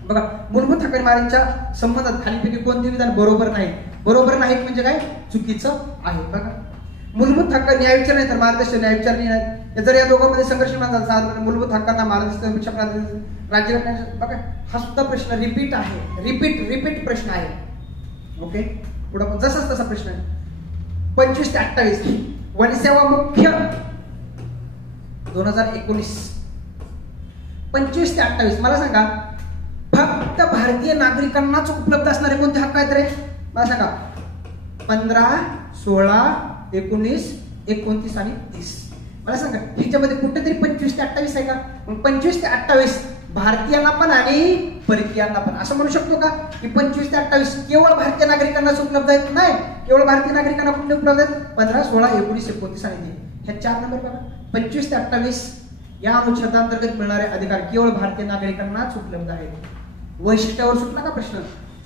बघा. मूलभूत हक्क आणि महाराजांच्या संबंधात खालीपैकी कोणते विधान बरोबर नाही, बरोबर नाहीत म्हणजे काय, चुकीचं आहे. बघा, मूलभूत हक्क न्याय विचारणे तर मार्गदर्शक न्याय विचारणी नाही. जर या दोघांमध्ये संघर्ष निर्माण झाला, मूलभूत हक्कांना मार्गदर्शकांपेक्षा प्राधान्य राज्यघटनेचे. बघा, हा सुद्धा प्रश्न रिपीट आहे, रिपीट प्रश्न आहे. ओके, पुढे जसाच तसा प्रश्न आहे. 25 ते 28 वनसेवा मुख्य 2019, 25 ते 28. मला सांगा, फक्त भारतीय नागरिकांनाच उपलब्ध असणारे कोणते हक्क आहेत रे, मला सांगा. 15, 16, 19, 29 आणि 30. मला सांगा, ह्याच्यामध्ये कुठेतरी 25 ते 28 आहे का. मग 25 ते 28 भारतीयांना पण आणि परकीयांना पण. असं म्हणू शकतो का की 25 ते 28 केवळ भारतीय नागरिकांनाच उपलब्ध आहेत, नाही. केवळ भारतीय नागरिकांना कुठे उपलब्ध आहेत, 15, 16, 19, 29 आणि 30. ह्या 4 नंबर बघा. 25 ते 28 या अनुच्छेदांतर्गत मिळणारे अधिकार केवळ भारतीय नागरिकांनाच उपलब्ध आहेत. वैशिष्ट्यावर सुटला का प्रश्न,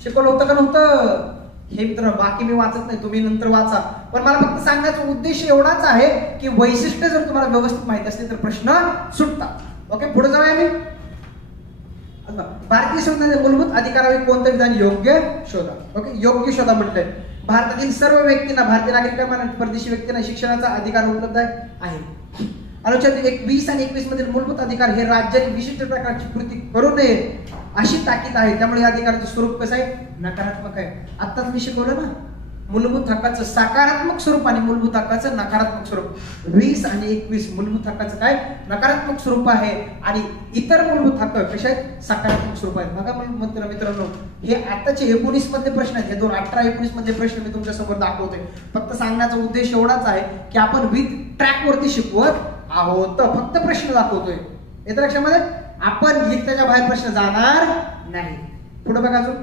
शिकवलं होतं का नव्हतं. हे मित्र बाकी मी वाचत नाही, तुम्ही नंतर वाचा. पण मला फक्त सांगण्याचा उद्देश एवढाच आहे की वैशिष्ट्य जर तुम्हाला व्यवस्थित माहिती असतील तर प्रश्न सुटतात. ओके, पुढे जाऊया मी. भारतीय संविधानाचे मूलभूत अधिकारावर कोणतं विधान योग्य शोधा. ओके, योग्य शोधा म्हटलंय. भारतातील सर्व व्यक्तींना, भारतीय नागरिकांना, परदेशी व्यक्तींना शिक्षणाचा अधिकार उपलब्ध आहे. अनुच्छेद 20 आणि 21 मधील मूलभूत अधिकार हे राज्याने विशिष्ट प्रकारची कृती करू नये अशी ताकीद आहे. त्यामुळे या अधिकाराचं स्वरूप कसं आहे, नकारात्मक आहे. आताच मी शिकवलं ना, मूलभूत हक्काचं सकारात्मक स्वरूप आणि मूलभूत हक्काचं नकारात्मक स्वरूप. 20 आणि 21 मूलभूत हक्काचं काय, नकारात्मक स्वरूप आहे, आणि इतर मूलभूत हक्क कसे आहेत, सकारात्मक स्वरूप आहेत. बघा मित्रांनो, हे आताचे 19 मध्ये प्रश्न आहेत. हे 18-19 मध्ये प्रश्न मी तुमच्या समोर दाखवतोय. फक्त सांगण्याचा उद्देश एवढाच आहे की आपण विथ ट्रॅक वरती शिकवत आहोत, फक्त प्रश्न दाखवतोय. येत्या लक्षामध्ये, आपण गीताच्या बाहेर प्रश्न जाणार नाही. पुढे बघा, अजून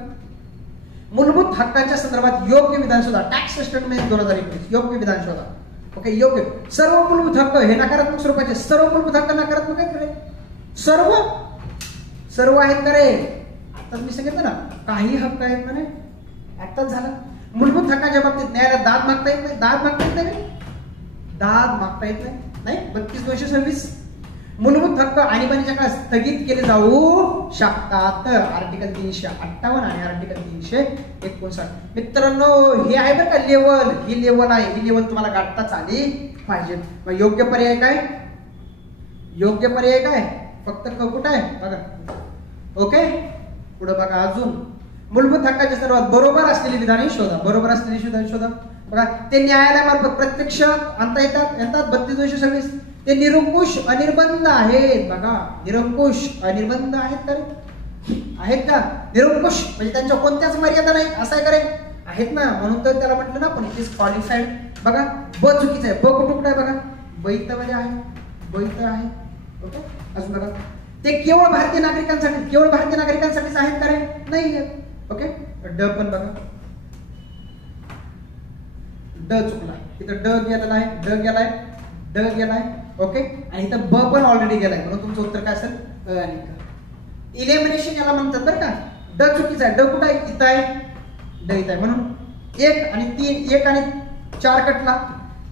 मूलभूत हक्कांच्या संदर्भात योग्य विधान शोधा. टॅक्स स्टेटमेंट 2021 योग्य विधान शोधा. ओके, योग्य. सर्व मूलभूत हक्क हे नकारात्मक स्वरूपाचे. सर्व मूलभूत हक्क नकारात्मक आहेत का रे, सर्व आहेत का रे. आताच मी सांगितलं ना, काही हक्क आहेत म्हणे, आताच झालं. मूलभूत हक्काच्या बाबतीत न्यायालयात दाद मागता येत नाही, दाद मागता येत नाही. दाद मागता येत नाही 32,226 मूलभूत हक्क आणीबाणीच्या काळात स्थगित केले जाऊ शकतात. आर्टिकल 358 आणि आर्टिकल 359. मित्रांनो हे आहे बरं का लेवल, ही लेवल आहे, ही लेवल तुम्हाला गाठताच आली पाहिजे. मग योग्य पर्याय काय? योग्य पर्याय काय? फक्त कुठं आहे बघा. ओके पुढे बघा. अजून मूलभूत हक्काच्या सर्वात बरोबर असलेली विधाने शोधा. बरोबर असलेली विधाने शोधा. बघा ते न्यायालयामार्फत प्रत्यक्ष आणता येतात 32,226. ते निरंकुश अनिर्बंध आहेत. बघा निरंकुश अनिर्बंध आहेत तर आहेत का? निरंकुश म्हणजे त्यांच्या कोणत्याच मर्यादा नाही असं आहे करे आहेत ना, म्हणून तर त्याला म्हटलं ना आपण इट इज क्वालिफाईड. बघा ब चुकीचं आहे. ब कुठं आहे बघा, बैतमध्ये आहे, बैत आहे. ओके अजून बघा ते केवळ भारतीय नागरिकांसाठी, केवळ भारतीय नागरिकांसाठीच आहेत का रे? नाही. ओके ड पण बघा, ड चुकला इथं, ड गेलेला आहे, ड गेलाय, ड गेलाय. ओके आणि इथं ब पण ऑलरेडी गेलाय, म्हणून तुमचं उत्तर काय असेल? अ आणि क. इलेमिनेशन याला म्हणतात बरं का. ड चुकीचा आहे. ड कुठं आहे? इथं आहे, ड इथं आहे. म्हणून 1 आणि 3, 1 आणि 4 कटला.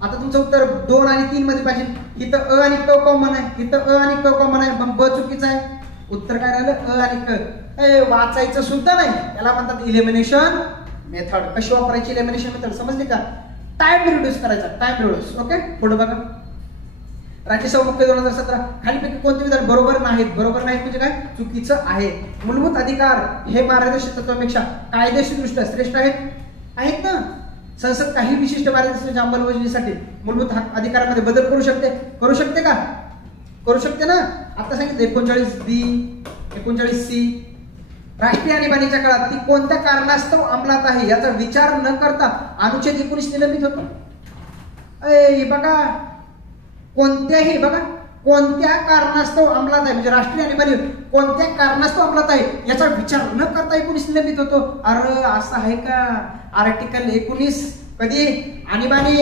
आता तुमचं उत्तर 2 आणि 3 मध्ये पाहिजे. इथं अ आणि क कॉमन आहे, इथं अ आणि क कॉमन आहे, मग ब चुकीचं आहे. उत्तर काय राहिलं? अ आणि क. वाचायचं सुद्धा नाही, याला म्हणतात इलिमिनेशन मेथड. कशी वापरायची इलिमिनेशन मेथड समजली का? टाइम रिड्यूस करायचा, टाइम रिड्यूस. ओके पुढे बघा. राज्यसभा मुख्य 2017 खालीपैकी कोणते विधान बरोबर नाहीत? बरोबर नाहीत म्हणजे काय? चुकीचं आहे. मूलभूत अधिकार हे मार्गदर्शक तत्वांपेक्षा कायदेशीरदृष्ट्या श्रेष्ठ आहेत ना. संसद काही विशिष्ट मार्गदर्शनाच्या अंमलबजावणीसाठी मूलभूत अधिकारामध्ये बदल करू शकते का? करू शकते ना. आता सांगितलं 39B 39C. राष्ट्रीय आणीबाणीच्या काळात ती कोणत्या कारणास्तव अंमलात आहे याचा विचार न करता अनुच्छेद 19 निलंबित होतो. बघा कोणत्याही, बघा कोणत्या कारणास्तव अंमलात आहे म्हणजे राष्ट्रीय आणीबाणी कोणत्या कारणास्तव अंमलात आहे याचा विचार न करता 19 निलंबित होतो. अरे असं आहे का? आर्टिकल 19 कधी आणीबाणी,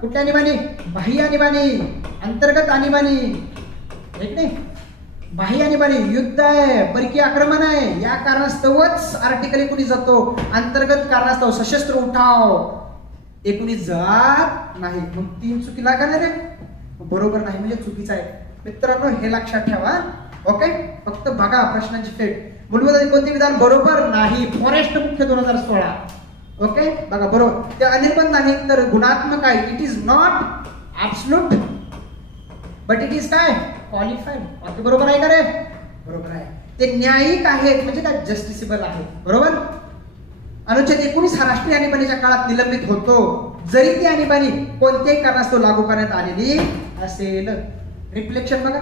कुठल्या आणीबाणी? बाह्य आणीबाणी, अंतर्गत आणीबाणी, ठीक नाही. बाह्य आणीबाणी युद्ध आहे, परकीय आक्रमण आहे, या कारणास्तवच आर्टिकल 19 जातो. अंतर्गत कारणास्तव सशस्त्र उठाव 19 जात नाही. मग 3 चुकी लागणार रे, बरोबर नाही म्हणजे चुकीचं आहे. मित्रांनो हे लक्षात ठेवा. ओके फक्त बघा प्रश्नांची फेट. मूलभूत कोणते विधान बरोबर नाही? फॉरेस्ट मुख्य 2016. ओके बघा बरोबर. ते अनिर्बंध नाही तर गुणात्मक आहे. It is not absolute but it is काय? क्वालिफाईड. बाकी बरोबर आहे का रे? बरोबर आहे. ते न्यायिक आहेत म्हणजे काय? जस्टिसेबल आहे. बरोबर. अनुच्छेद 19 हा राष्ट्रीय आणीबाणीच्या काळात निलंबित होतो जरी ती आणीबाणी कोणत्याही कारणास्तव लागू करण्यात आलेली असेल. रिफ्लेक्शन बघा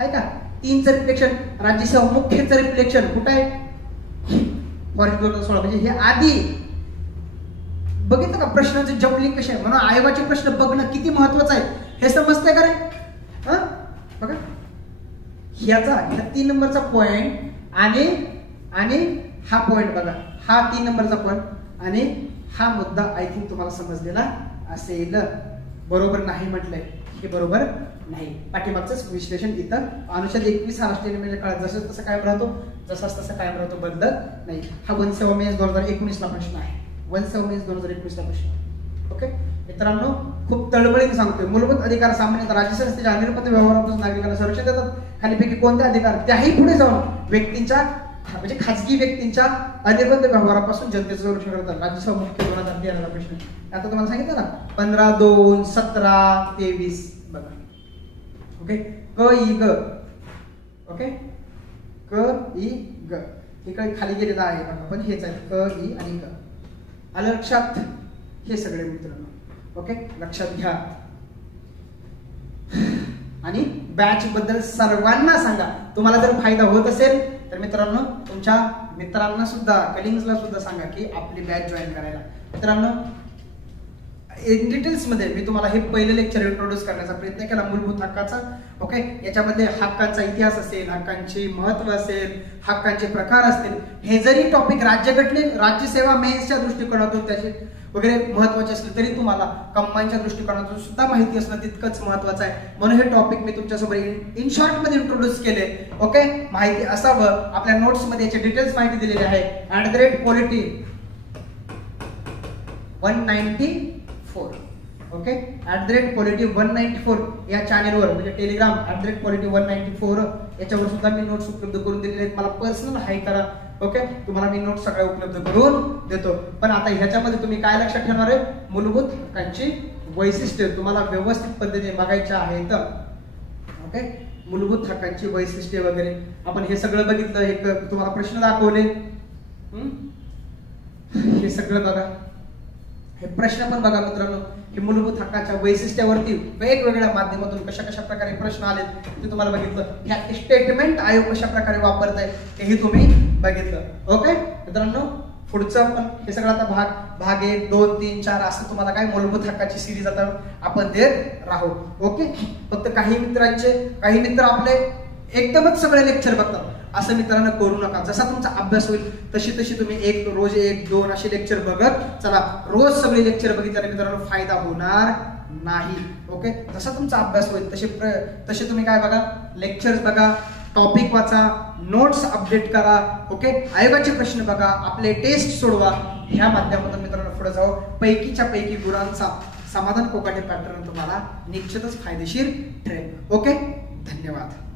आहे का? 3चं रिफ्लेक्शन, राज्यसभा मुख्यचं रिफ्लेक्शन कुठं आहे? फॉरेस्ट 2016 म्हणजे हे आधी बघितलं का प्रश्नांचे जम्पलिंग कसे आहे. म्हणून आयोगाचे प्रश्न बघणं किती महत्वाचं आहे हे समजतंय का रे? बघा ह्या 3 नंबरचा पॉइंट आणि हा पॉइंट बघा, हा 3 नंबरचा पॉइंट आणि हा मुद्दा आय थिंक तुम्हाला समजलेला असेल. बरोबर नाही म्हटलंय, हे बरोबर नाही. पाठीमागचं विश्लेषण इथं अनुच्छेद 21 हा राष्ट्रीय आणीबाणीच्या काळात जसं तसं कायम राहतो, जसाच तसा कायम राहतो, बदलत नाही. हा 17 मे 2019 ला प्रश्न आहे. 17 मे 2019 ला प्रश्न. ओके मित्रांनो खूप तळमळीने सांगतोय. मूलभूत अधिकार सामान्यतः राज्यसंस्थेच्या अनिर्बंध व्यवहारापासून नागरिकांना संरक्षण देतात. खालीपैकी कोणते अधिकार त्याही पुढे जाऊन व्यक्तींच्या म्हणजे खाजगी व्यक्तींच्या अनिर्बंध व्यवहारापासून जनतेचं संरक्षण करतात? राज्यसभा मुख्य 2013 चा प्रश्न. आता तुम्हाला सांगितलं ना 15, 2, 17, 23 बघा. ओके क ई ग. ओके क ई ग इकडे खाली गेलेला आहे बघा, पण हेच आहे क ई आणि ग. आलं लक्षात? हे सगळे मित्रांनो ओके लक्षात घ्या. आणि बॅच बद्दल सर्वांना सांगा. तुम्हाला जर फायदा होत असेल तर मित्रांनो तुमच्या मित्रांना सुद्धा, कलिग्सला सुद्धा सांगा की आपली बॅच जॉईन करायला. मित्रांनो इन डिटेल्स मध्ये मी तुम्हाला हे पहिलं लेक्चर इंट्रोड्यूस करण्याचा प्रयत्न केला मूलभूत हक्काचा. ओके याच्यामध्ये हक्कांचा इतिहास असेल, हक्कांचे महत्व असेल, हक्कांचे प्रकार असतील. हे जरी टॉपिक राज्यसेवा मेन्सच्या दृष्टिकोनातून त्याचे वगैरे महत्वाचे असले तरी तुम्हाला कंबाईनच्या दृष्टिकोनातून सुद्धा माहिती असणं तितकंच महत्वाचं आहे. म्हणून हे टॉपिक मी तुमच्यासोबत इन शॉर्ट मध्ये इंट्रोड्यूस केले. ओके माहिती असावं. आपल्या नोट्स मध्ये याचे डिटेल्स माहिती दिलेली आहे. @polity 194 ओके @quality194 या चॅनेलवर म्हणजे टेलिग्राम @quality194 याच्यावर सुद्धा मी नोट्स उपलब्ध करून दिलेले आहेत. मला पर्सनल हाय करा. ओके तुम्हाला मी नोट्स सगळ्या उपलब्ध करून देतो. पण आता ह्याच्यामध्ये तुम्ही काय लक्षात ठेवणार आहे, मूलभूत हक्कांची वैशिष्ट्ये तुम्हाला व्यवस्थित पद्धतीने बघायच्या आहेत. ओके मूलभूत हक्कांची वैशिष्ट्ये वगैरे आपण हे सगळं बघितलं. हे तुम्हाला प्रश्न दाखवले, हे सगळं बघा. हे प्रश्न पण बघा मित्रांनो, की मूलभूत हक्काच्या वैशिष्ट्यावरती वेगवेगळ्या माध्यमातून कशा कशा प्रकारे प्रश्न आले ते तुम्हाला बघितलं. ह्या स्टेटमेंट आयोग कशा प्रकारे वापरताय हेही तुम्ही बघितलं. ओके मित्रांनो पुढचं पण हे सगळं आता भाग 1 2 3 4 असं तुम्हाला काय मूलभूत हक्काची सिरीज आता आपण देत राहू. ओके फक्त काही मित्र आपले एकदमच सगळे लेक्चर बघतात असं मित्रांनो करू नका. जसा तुमचा अभ्यास होईल तशी तुम्ही रोज 1 2 असे लेक्चर बघत चला. रोज सगळे लेक्चर बघितल्याने मित्रांनो फायदा होणार नाही. ओके जसा तुमचा अभ्यास होईल तसे तुम्ही काय बघा, लेक्चर्स बघा, टॉपिक वाचा, नोट्स अपडेट करा. ओके आयोगाचे प्रश्न बघा, आपले टेस्ट सोडवा. ह्या माध्यमातून मित्रांनो पुढे जाऊ. पैकीच्या पैकी गुणांचा समाधान कोकाटे पॅटर्न तुम्हाला निश्चितच फायदेशीर ठरेल. ओके धन्यवाद.